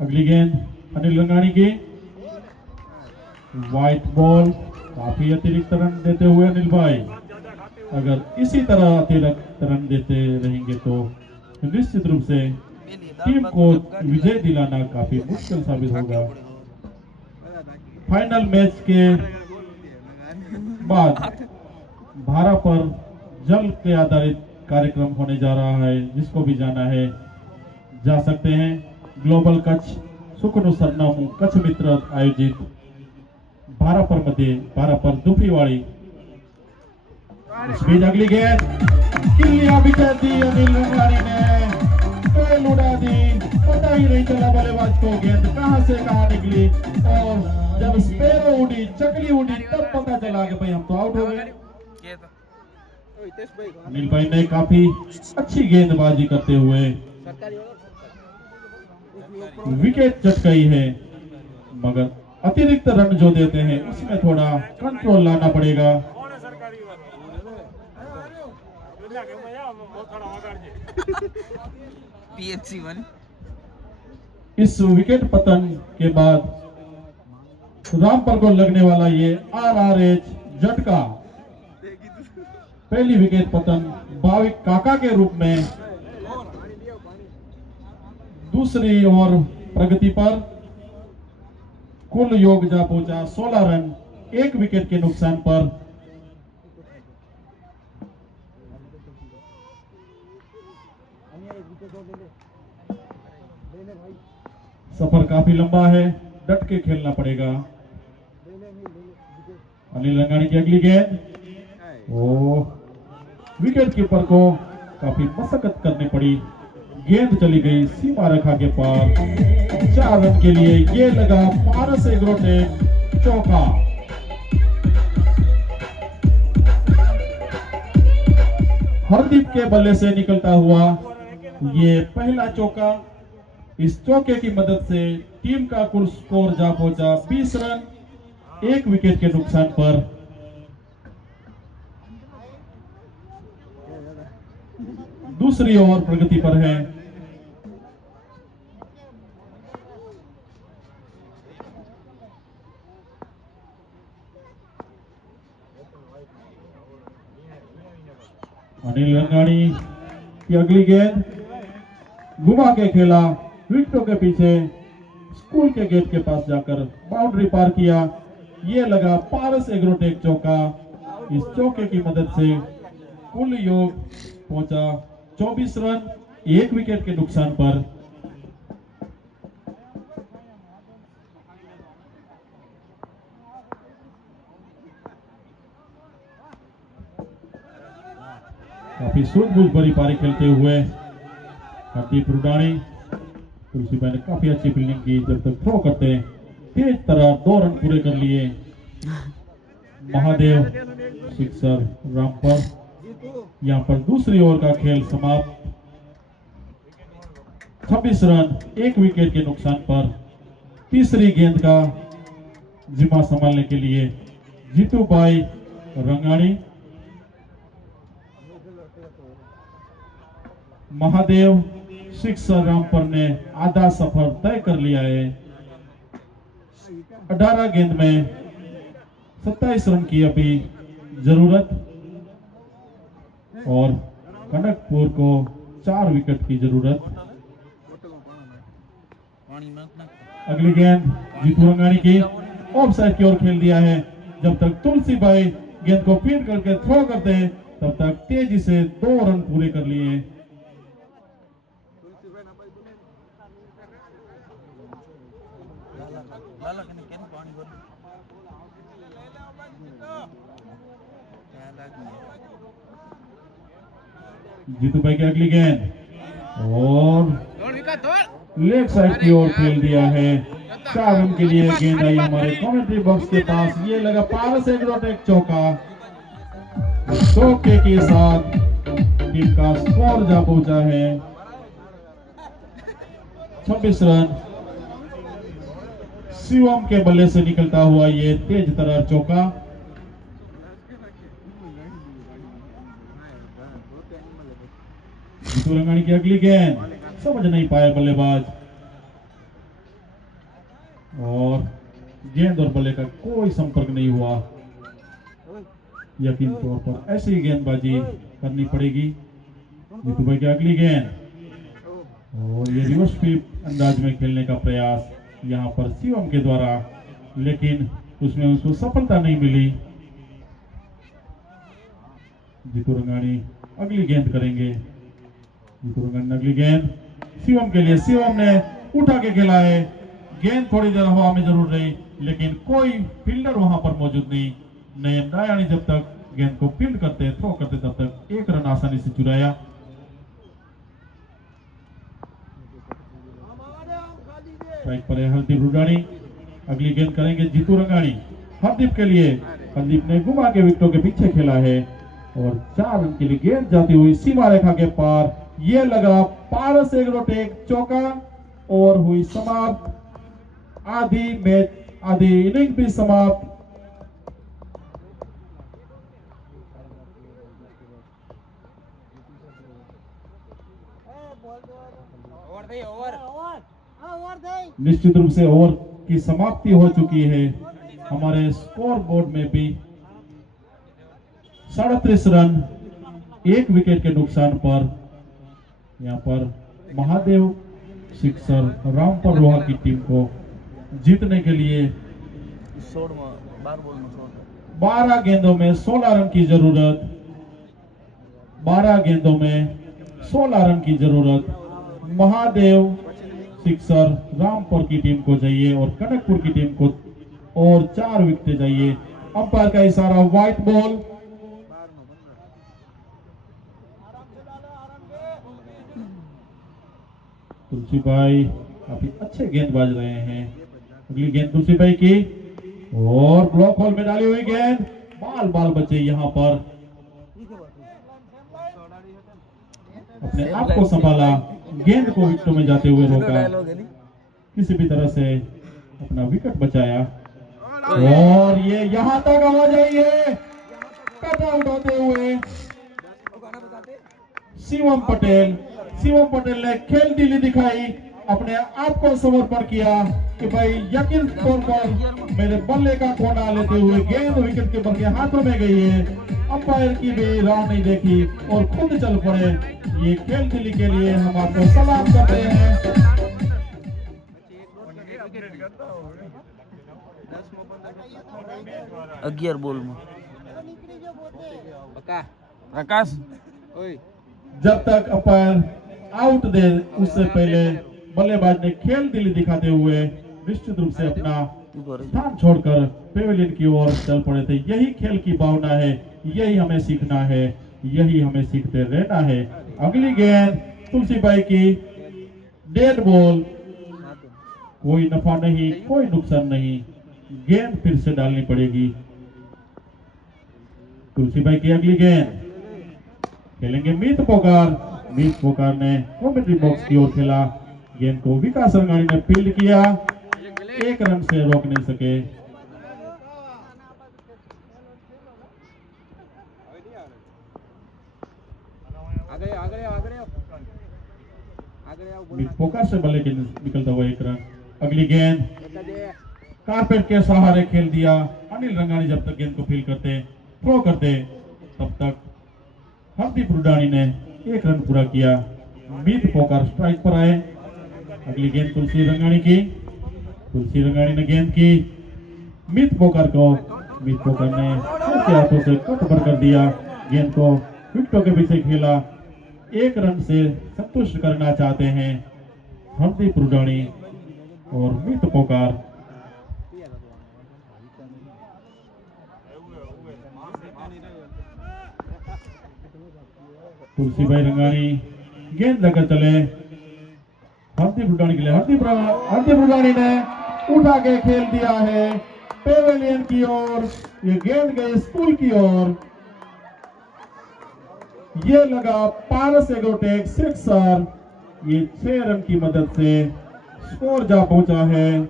अगली गेंद अनिल लंगाणी की, व्हाइट बॉल। काफी अतिरिक्त रन देते हुए अनिल भाई, अगर इसी तरह अतिरिक्त रन देते रहेंगे तो निश्चित रूप से टीम को विजय दिलाना काफी मुश्किल साबित होगा। फाइनल मैच के बाद भारा पर जल के आधारित कार्यक्रम होने जा रहा है, जिसको भी जाना है जा सकते हैं। ग्लोबल कच्छ सुखनु सरनामू कच्छ मित्र आयोजित भारापर मध्ये भारापर दुफीवाड़ी। स्पीड अगली गेंद किल्लियां विकेट दी अनिल लंगाणी ने, टेल उड़ा दी, पता ही नहीं चला बल्लेबाज को गेंद कहां से कहां निकली, और जब स्पेरो उड़ी, चकली उड़ी, तब पता चला कि भाई हम तो आउट हो गए। अनिल भाई ने काफी अच्छी गेंदबाजी करते हुए विकेट चटकाई है, मगर अतिरिक्त रन जो देते हैं उसमें थोड़ा कंट्रोल लाना पड़ेगा। इस विकेट पतन के बाद रामपुर को लगने वाला ये RRH झटका, पहली विकेट पतन भाविक काका के रूप में। दूसरी ओर प्रगति पर कुल योग जा पहुंचा 16 रन, एक विकेट के नुकसान पर। सफर काफी लंबा है, डट के खेलना पड़ेगा। अनिल लंगाणी की अगली गेंद, विकेट कीपर को काफी मशक्कत करनी पड़ी, गेंद चली गई सीमा रेखा के पार। 4 रन के लिए ये लगा पारस एग्रोटेक चौका। हरदीप के बल्ले से निकलता हुआ ये पहला चौका। इस चौके की मदद से टीम का कुल स्कोर जा पहुंचा 20 रन, एक विकेट के नुकसान पर। दूसरी ओवर प्रगति पर है। अनिल लंगाणी की अगली गेंद घुमा के खेला, विकेटों के पीछे स्कूल के गेट के पास जाकर बाउंड्री पार किया, ये लगा पारस एग्रोटेक चौका। इस चौके की मदद से कुल योग पहुंचा 24 रन, एक विकेट के नुकसान पर। काफी सूझबूझ भरी पारी खेलते हुए हरदीप रुडाणी, तुलसी भाई ने काफी अच्छी फील्डिंग की। जब तक थ्रो करते तेज तरह 2 रन पूरे कर लिए। महादेव सिक्सर रामपुर। यहाँ पर दूसरी ओवर का खेल समाप्त। 26 रन, एक विकेट के नुकसान पर। तीसरी गेंद का जिम्मा संभालने के लिए जीतू भाई रंगाणी। महादेव सिक्सर रामपुर ने आधा सफर तय कर लिया है। 18 गेंद में 27 रन की अभी जरूरत, और कनकपुर को 4 विकेट की जरूरत। अगली गेंद जीतू रंगानी की ऑफ साइड की ओर खेल दिया है। जब तक तुलसी भाई गेंद को फीड करके थ्रो करते हैं तब तक तेजी से 2 रन पूरे कर लिए। जीतू भाई की अगली गेंद और लेग साइड की ओर खेल दिया है। 4 रन के लिए गेंद आई हमारे कमेंट्री बॉक्स के पास। ये लगा पारस एग्रोटेक एक चौका। चौके के साथ टीम का स्कोर जा पहुंचा है 26 रन। शिवम के बल्ले से निकलता हुआ ये तेज तरार चौका। जीतू रंगानी की अगली गेंद समझ नहीं पाए बल्लेबाज और गेंद और बल्ले का कोई संपर्क नहीं हुआ। यकीन तौर पर ऐसी गेंदबाजी करनी पड़ेगी। जीतू भाई की अगली गेंद और ये रिवर्स स्वीप अंदाज में खेलने का प्रयास यहाँ पर शिवम के द्वारा, लेकिन उसमें उसको सफलता नहीं मिली। जीतू रंगानी अगली गेंद करेंगे। जीतू रंगानी अगली गेंद शिवम के लिए। शिवम ने उठा के खेला है। गेंद थोड़ी देर हवा में जरूर रही लेकिन कोई फील्डर वहां पर मौजूद नहीं। नयन रायानी जब तक गेंद को फील्ड करते थ्रो करते तब तक 1 रन आसानी से चुराया। स्ट्राइक पर है हरदीप रुडानी। अगली गेंद करेंगे जीतू रंगानी। हरदीप के लिए हरदीप ने घुमा के विकेटों के पीछे खेला है और 4 रन के लिए गेंद जाती हुई सीमा रेखा के पार। ये लगा पारस एग्रोटेक चौका और हुई समाप्त। आधी इनिंग भी समाप्त। निश्चित रूप से ओवर की समाप्ति हो चुकी है। हमारे स्कोर बोर्ड में भी 37 रन 1 विकेट के नुकसान पर यहाँ पर महादेव सिक्सर रामपुर रोहा की टीम को जीतने के लिए 12 गेंदों में 16 रन की जरूरत। 12 गेंदों में 16 रन की जरूरत महादेव सिक्सर रामपुर की टीम को चाहिए और कनकपुर की टीम को और 4 विकेट चाहिए। अंपायर का इशारा व्हाइट बॉल। तुलसी भाई काफी अच्छे गेंदबाज रहे हैं। अगली गेंद तुलसी भाई की और ब्लॉक होल में डाली हुई गेंद। बाल बचे यहाँ पर। अपने आप को संभाला, गेंद को विकेटों में जाते हुए रोका, किसी भी तरह से अपना विकेट बचाया और ये यहाँ तक आवाज आई है। कट आउट होते हुए शिवम पटेल ने खेल दिली दिखाई, अपने आप को समर्पण किया कि भाई यकीन तौर पर मेरे बल्ले का कोना लेते हुए गेंद विकेट कीपर के हाथों में गई है। अंपायर की भी राह नहीं देखी और खुद चल पड़े। ये खेल दिली के लिए हम आपको सलाम करते हैं। अगियार बोल में प्रकाश जब तक अंपायर आउट दे उससे पहले बल्लेबाज ने खेल दिली दिखाते हुए निश्चित रूप से अपना स्थान छोड़कर पेविलियन की ओर चल पड़े थे। यही खेल की भावना है, यही हमें सीखना है, यही हमें सीखते रहना है। अगली गेंद तुलसी बाई की डेड बॉल। कोई नफा नहीं, कोई नुकसान नहीं, गेंद फिर से डालनी पड़ेगी। तुलसी बाई की अगली गेंद खेलेंगे मीत पोकार ने कमेंट्री बॉक्स की ओर खेला। गेंद को विकास रंगानी ने फील्ड किया, 1 रन से रोक नहीं सके। मीत पोकार से बल्ले के निकलता हुआ 1 रन। अगली गेंद कारपेट के सहारे खेल दिया अनिल रंगानी। जब तक गेंद को फील्ड करते थ्रो करते तब तक हरदीप रुडानी ने 1 रन पूरा किया। मीत पोकार स्ट्राइक पर आए। अगली गेंद तुलसी रंगाणी की। तुलसी रंगाणी ने गेंद की मित पोकर को। मित पोकर ने उसके हाथों से कट पर कर दिया। गेंद को विकेटों के पीछे खेला। 1 रन से संतुष्ट करना चाहते हैं हरदीप रुडाणी और मित पोकर। तुलसी भाई रंगाणी गेंद लेकर चले हरदीप रुडाणी के लिए। हरदीप रुडाणी ने उठा के खेल दिया है पेवेलियन की ओर। ये गेंद गई स्कूल की ओर। ये लगा पारस एग्रोटेक सिक्सर। ये 6 रन की मदद से स्कोर जा पहुंचा है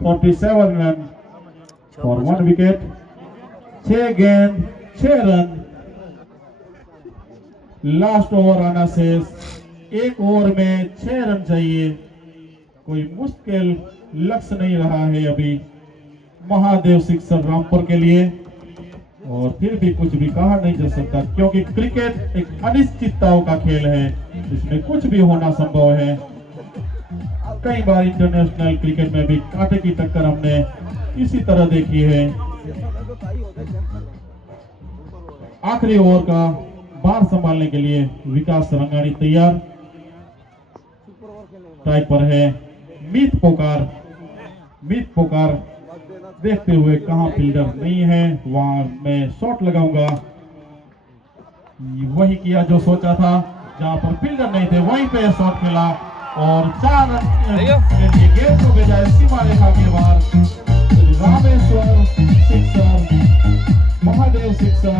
47 रन फॉर 1 विकेट। 6 गेंद 6 रन। लास्ट ओवर आना शेष। 1 ओवर में 6 रन चाहिए। कोई मुश्किल लक्ष्य नहीं रहा है अभी महादेव सिक्सर रामपुर के लिए। और फिर भी कुछ भी कहा नहीं जा सकता क्योंकि क्रिकेट एक अनिश्चितताओं का खेल है। इसमें कुछ भी होना संभव है। कई बार इंटरनेशनल क्रिकेट में भी कांटे की टक्कर हमने इसी तरह देखी है। आखिरी ओवर का बार संभालने के लिए विकास रंगाणी तैयार। ट्राई पर है मीत पोकार। मीत पोकार देखते हुए कहां फील्डर नहीं है वहां मैं शॉट लगाऊंगा। वही किया जो सोचा था। जहां पर फील्डर नहीं थे वहीं पे शॉट खेला और 4 रन के लिए गेंद को भेजा सीमा रेखा के बाहर। रामेश्वर सिक्सर महादेव सिक्सर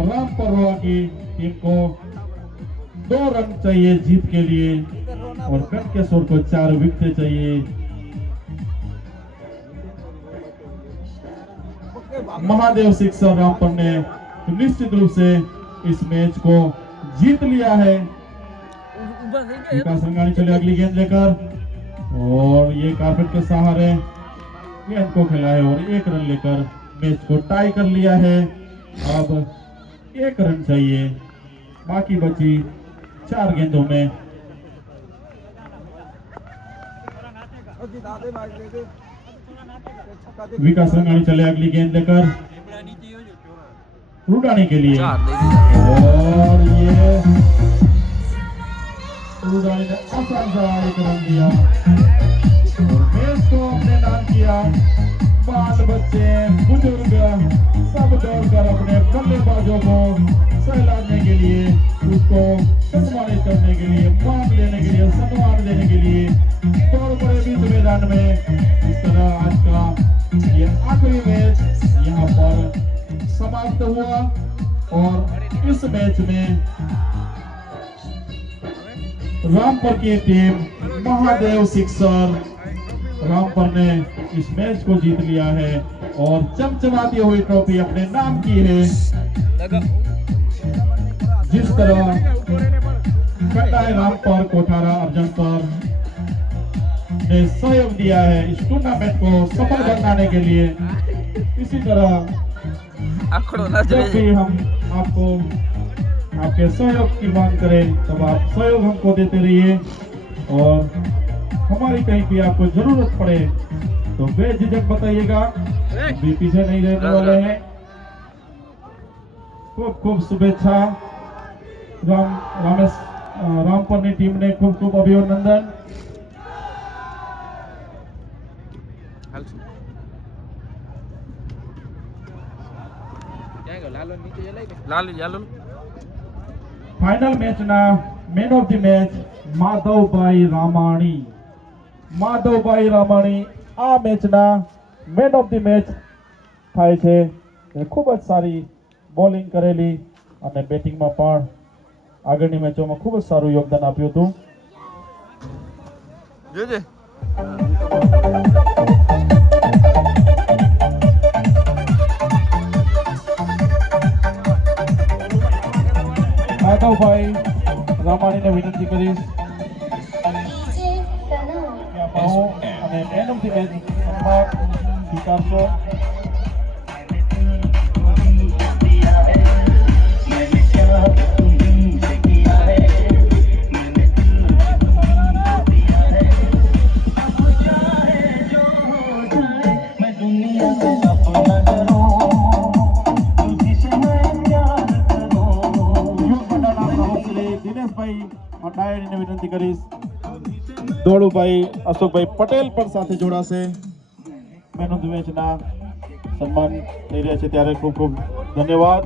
रामपुर की टीम को 2 रन चाहिए जीत के लिए और कटकेश्वर को 4 विकेट चाहिए। महादेव सिक्सर रामपुर ने निश्चित रूप से इस मैच को जीत लिया है। विकास रंगाणी चले अगली गेंद लेकर और ये कारपेट के सहारे गेंद को खेला है और 1 रन लेकर मैच को टाई कर लिया है। अब 1 रन चाहिए बाकी बची 4 गेंदों में। विकास रंगाणी चले अगली गेंद लेकर रुडाणी के लिए और ये रुडाणी ने आसान सा 1 रन दिया और मैच को अपने नाम किया। बाल बच्चे बुजुर्ग सब दौड़कर अपने बल्लेबाजों को सहलाने के लिए उसको सम्मानित करने के लिए मान लेने के लिए सम्मान देने के लिए दौड़ पड़े बीच मैदान में। इस तरह आज का ये आखिरी मैच यहाँ पर समाप्त हुआ और इस मैच में रामपुर की टीम महादेव सिक्सर रामपुर ने इस मैच को जीत लिया है और चमचमाती हुई ट्रॉफी अपने नाम की है। जिस तरह कटाई रामपुर कोठारा अर्जुन सर ने सहयोग दिया है इस टूर्नामेंट को सफल बनाने के लिए, इसी तरह जब भी हम आपको आपके सहयोग की मांग करें तब आप सहयोग हमको देते रहिए और हमारी कहीं भी आपको जरूरत पड़े तो बेझिझक बताइएगा, भी पीछे नहीं रहने वाले हैं। खूब खूब शुभेच्छा रामपुर टीम ने खूब खूब अभिनंदन। फाइनल मैच ना man of the match Madhavbhai Ramani. Madhavbhai Ramani આ મેચના મેન ઓફ ધી મેચ થાય છે। ખૂબ જ સારી બોલિંગ કરેલી અને બેટિંગમાં પણ આગળની મેચોમાં ખૂબ જ સારું યોગદાન આપ્યું હતું। માધવભાઈ રામાણીને વિનંતી કરીશ અને મેન ઓફ ધી મેચ સ્વીકારશો। દિનેશભાઈ ડાયણીને વિનંતી કરીશ. દોડુભાઈ અશોકભાઈ પટેલ પણ સાથે જોડાશે. મેન ઓફ ધ મેચના સન્માન થઈ રહ્યા છે ત્યારે ખૂબ ખૂબ ધન્યવાદ.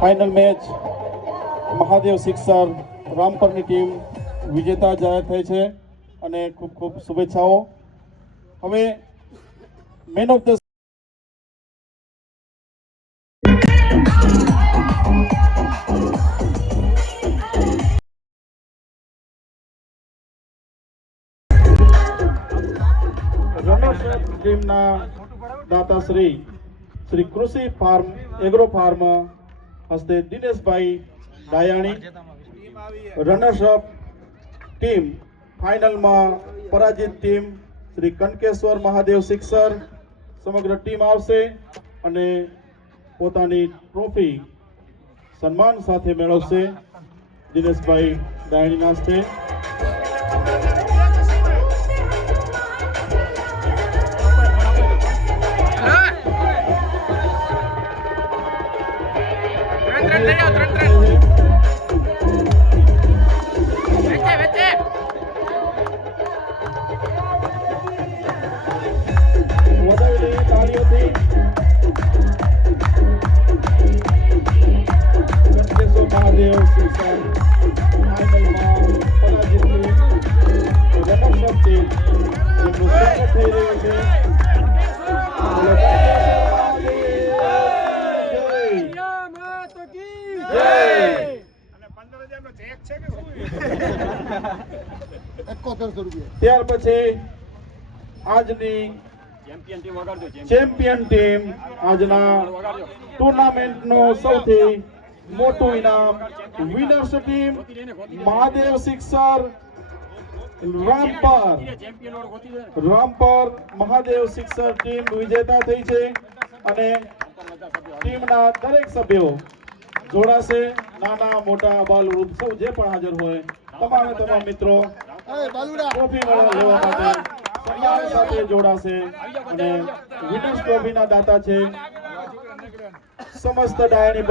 ફાઇનલ મેચ મહાદેવ સિક્સર રામપરની ટીમ વિજેતા જાહેર થઈ છે અને ખૂબ ખૂબ શુભેચ્છાઓ. હવે મેન ઓફ ધ ટીમના દાતાશ્રી શ્રી કૃષિ ફાર્મ એગ્રો ફાર્મ હસ્તે દિનેશભાઈ ડાયાણી, રનર્સ અપ ટીમ ફાઇનલમાં પરાજિત ટીમ શ્રી કનકેશ્વર મહાદેવ સિક્સર સમગ્ર ટીમ આવશે અને પોતાની ટ્રોફી સન્માન સાથે મેળવશે દિનેશભાઈ ડાયાણીના હસ્તે. ત્યાર પછી આજની ચેમ્પિયન ટીમ આજના ટુર્નામેન્ટનો સૌથી મોટું ઇનામ વિનર્સ ટીમ મહાદેવ સિક્સર રામપર મહાદેવ શિક્ષક ટીમ વિજેતા થઈ છે અને ટીમના દરેક સભ્યો જોડાશે. નાના મોટા બાલ વૃદ્ધ સૌ જે પણ હાજર હોય તમામ મિત્રો ટ્રોફી લેવા માટે સન્માન સાથે જોડાશે અને વિનર્સ ટ્રોફીના દાતા છે સમસ્ત ડાયણી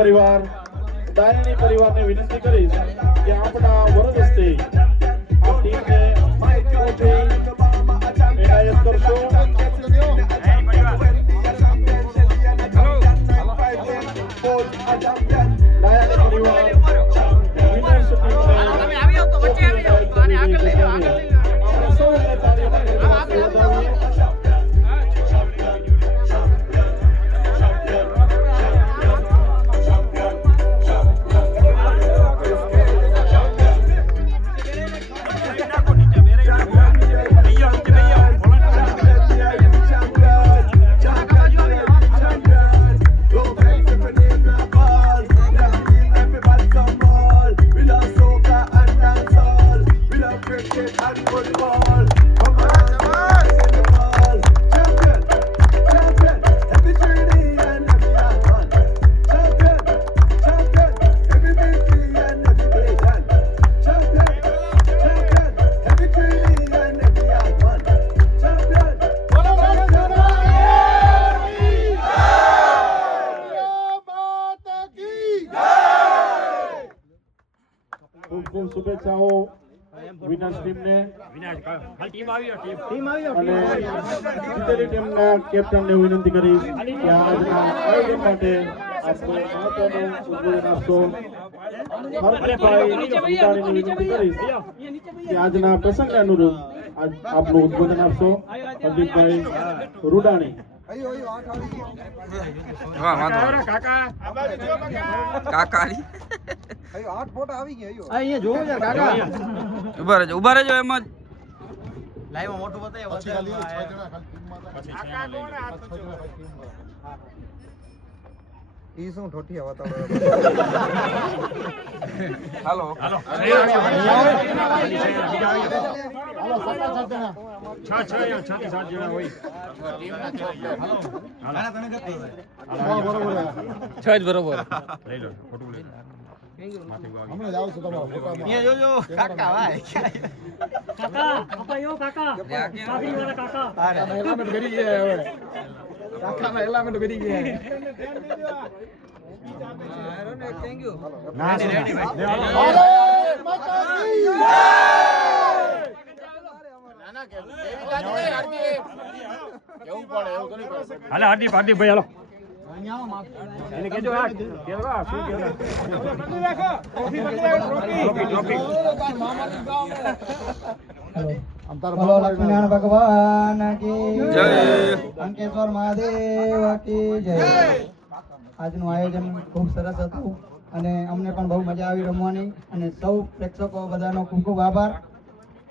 પરિવારને વિનંતી કરીશ કે આપણા વરદ હસ્તે આ ટીમને ટ્રોફી એનાયત કરશો. ખૂબ શુભેચ્છાઓ વિનર્સ ટીમને અને જીતેલી ટીમના કેપ્ટનને વિનંતી કરીશ કે આજના આયોજન માટે આપનો મહત્વનું ઉદ્બોધન આપશો. હર્ષભાઈ ઉતારીને વિનંતી કરીશ કે આજના પ્રસંગને અનુરૂપ આપનું ઉદ્બોધન આપશો. હાર્દિકભાઈ રૂડાણી. ઉભા રહેજો એમ જ શું ઠોઠી હાલો છ જ બરોબર હમણાં જાવ છું તમારો જોજો કાકા ભાઈ કાકા યો કાકા કાકી વાળા કાકા એલામેન્ટ કરી ગયા હવે કાકાના એલામેન્ટ કરી ગયા થેન્ક યુ ના રેડી ભાઈ માતા કી નાના કેવું પડે એવું તો નહીં પડે. હાલે હાર્દિક ભાઈ હાલો એને કહેજો આ કેવા શું કેવા ટ્રોફી બોલો લક્ષ્મીનારાયણ ભગવાન કી જય, અંકેશ્વર મહાદેવ કી જય. આજનું આયોજન ખૂબ સરસ હતું અને અમને પણ બહુ મજા આવી રમવાની અને સૌ પ્રેક્ષકો બધાનો ખૂબ ખૂબ આભાર.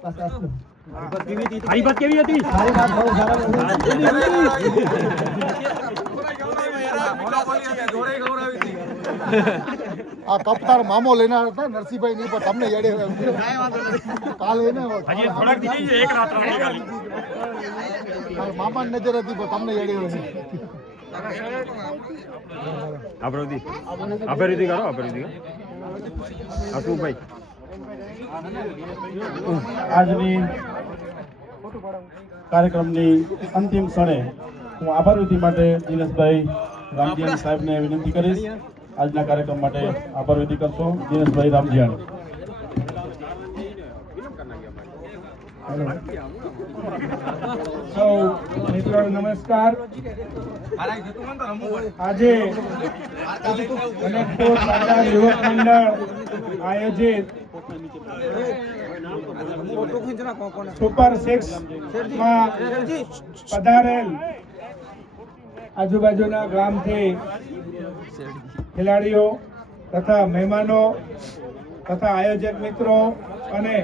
બસ આટલું. તારી વાત કેવી હતી? મારી વાત બહુ સરસ આ કપતાર મામો લઈને હતા નરસિંહભાઈ ની પણ તમને યાડે કાલે એને હજી થોડાક દી જઈએ એક રાત રહી ખાલી મામા નજર હતી પણ તમને યાડે આભારી કરો ભાઈ. આજની કાર્યક્રમની અંતિમ ક્ષણે હું આભાર વિધિ માટે દિનેશભાઈ રામજીયાણી સાહેબને વિનંતી કરીશ. આજના કાર્યક્રમ માટે આભાર વિધિ કરશો દિનેશભાઈ રામજીયાણી. સૌ મિત્રો નમસ્કાર. આજે કનેક્ટો સાચા યુવક મંડળ આયોજિત સુપર 6 માં પધારેલ આજુબાજુના ગામથી ખેલાડીઓ તથા મહેમાનો તથા આયોજક મિત્રો અને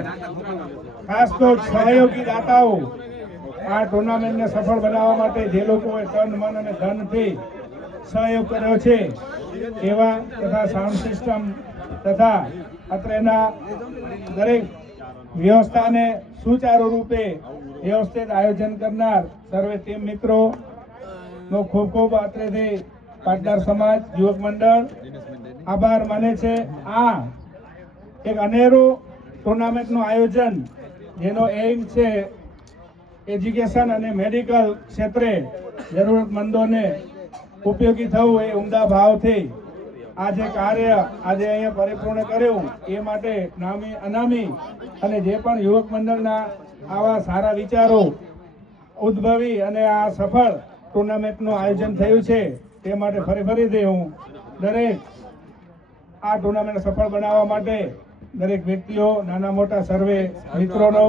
ખાસ તો સહયોગી દાતાઓ આ ટુર્નામેન્ટને સફળ બનાવવા માટે જે લોકોએ તન મન અને ધનથી સહયોગ કર્યો છે એવા તથા સાઉન્ડ સિસ્ટમ તથા અત્રેના દરેક વ્યવસ્થાને સુચારુ રૂપે વ્યવસ્થિત આયોજન કરનાર સર્વે ટીમ મિત્રો નો ખૂબ ખૂબ અત્રેથી પાટીદાર સમાજ યુવક મંડળ આભાર માને છે. આ એક અનેરું ટુર્નામેન્ટનું આયોજન જેનો એઇમ છે એજ્યુકેશન અને મેડિકલ ક્ષેત્રે જરૂરતમંદોને ઉપયોગી થવું એ ઉમદા ભાવથી આ જે કાર્ય આજે અહીંયા પરિપૂર્ણ કર્યું એ માટે નામી અનામી અને જે પણ યુવક મંડળના આવા સારા વિચારો ઉદ્ભવી અને આ સફળ ટુર્નામેન્ટનું આયોજન થયું છે તે માટે ફરીથી હું દરેક આ ટુર્નામેન્ટ સફળ બનાવવા માટે દરેક વ્યક્તિઓ નાના મોટા સર્વે મિત્રોનો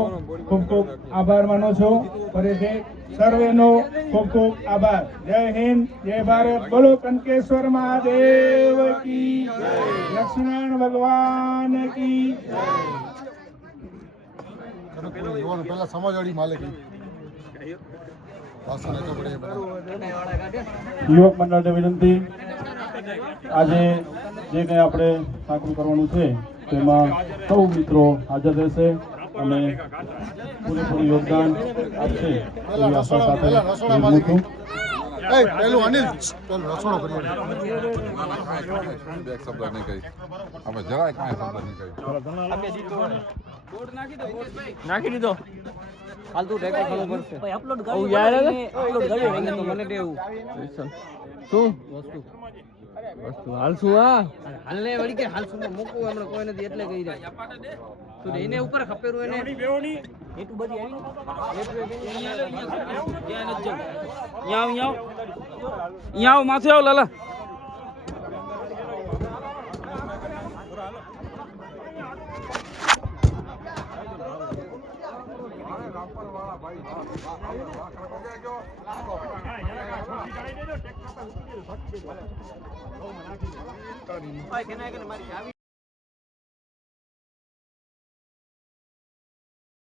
ખૂબ ખૂબ આભાર માનું છું. ફરીથી સર્વેનો ખૂબ ખૂબ આભાર. જય હિન્દ, જય ભારત. બોલો કનકેશ્વર મહાદેવ કી જય. લક્ષ્મણ ભગવાન કી જય. પહેલા સમાજવાડી માલિકી યુવક મંડળને વિનંતી, આજે જે કંઈ આપણે સાંકળું કરવાનું છે તેમાં સૌ મિત્રો હાજર રહેશે અને પૂરેપૂરું યોગદાન આપશે એવી આશા સાથે વિરમું છું. પેલું અનિલ પેલું રસોડો કર્યો એક શબ્દ નહીં કહી અમે જરાય કાંઈ શબ્દ નહીં કહી નાખી દીધો હાલ તું ટેકો ખલો પડશે ભાઈ અપલોડ કરી યાર અપલોડ કરી તો મને દેવું શું વસ્તુ હાલ શું આ હાલ ને વળી કે હાલ શું મૂકવું હમણાં કોઈ નથી એટલે કહી રહ્યા તું એને ઉપર ખપેરું એને એટલું બધી આવી યાવ માથે આવ લાલા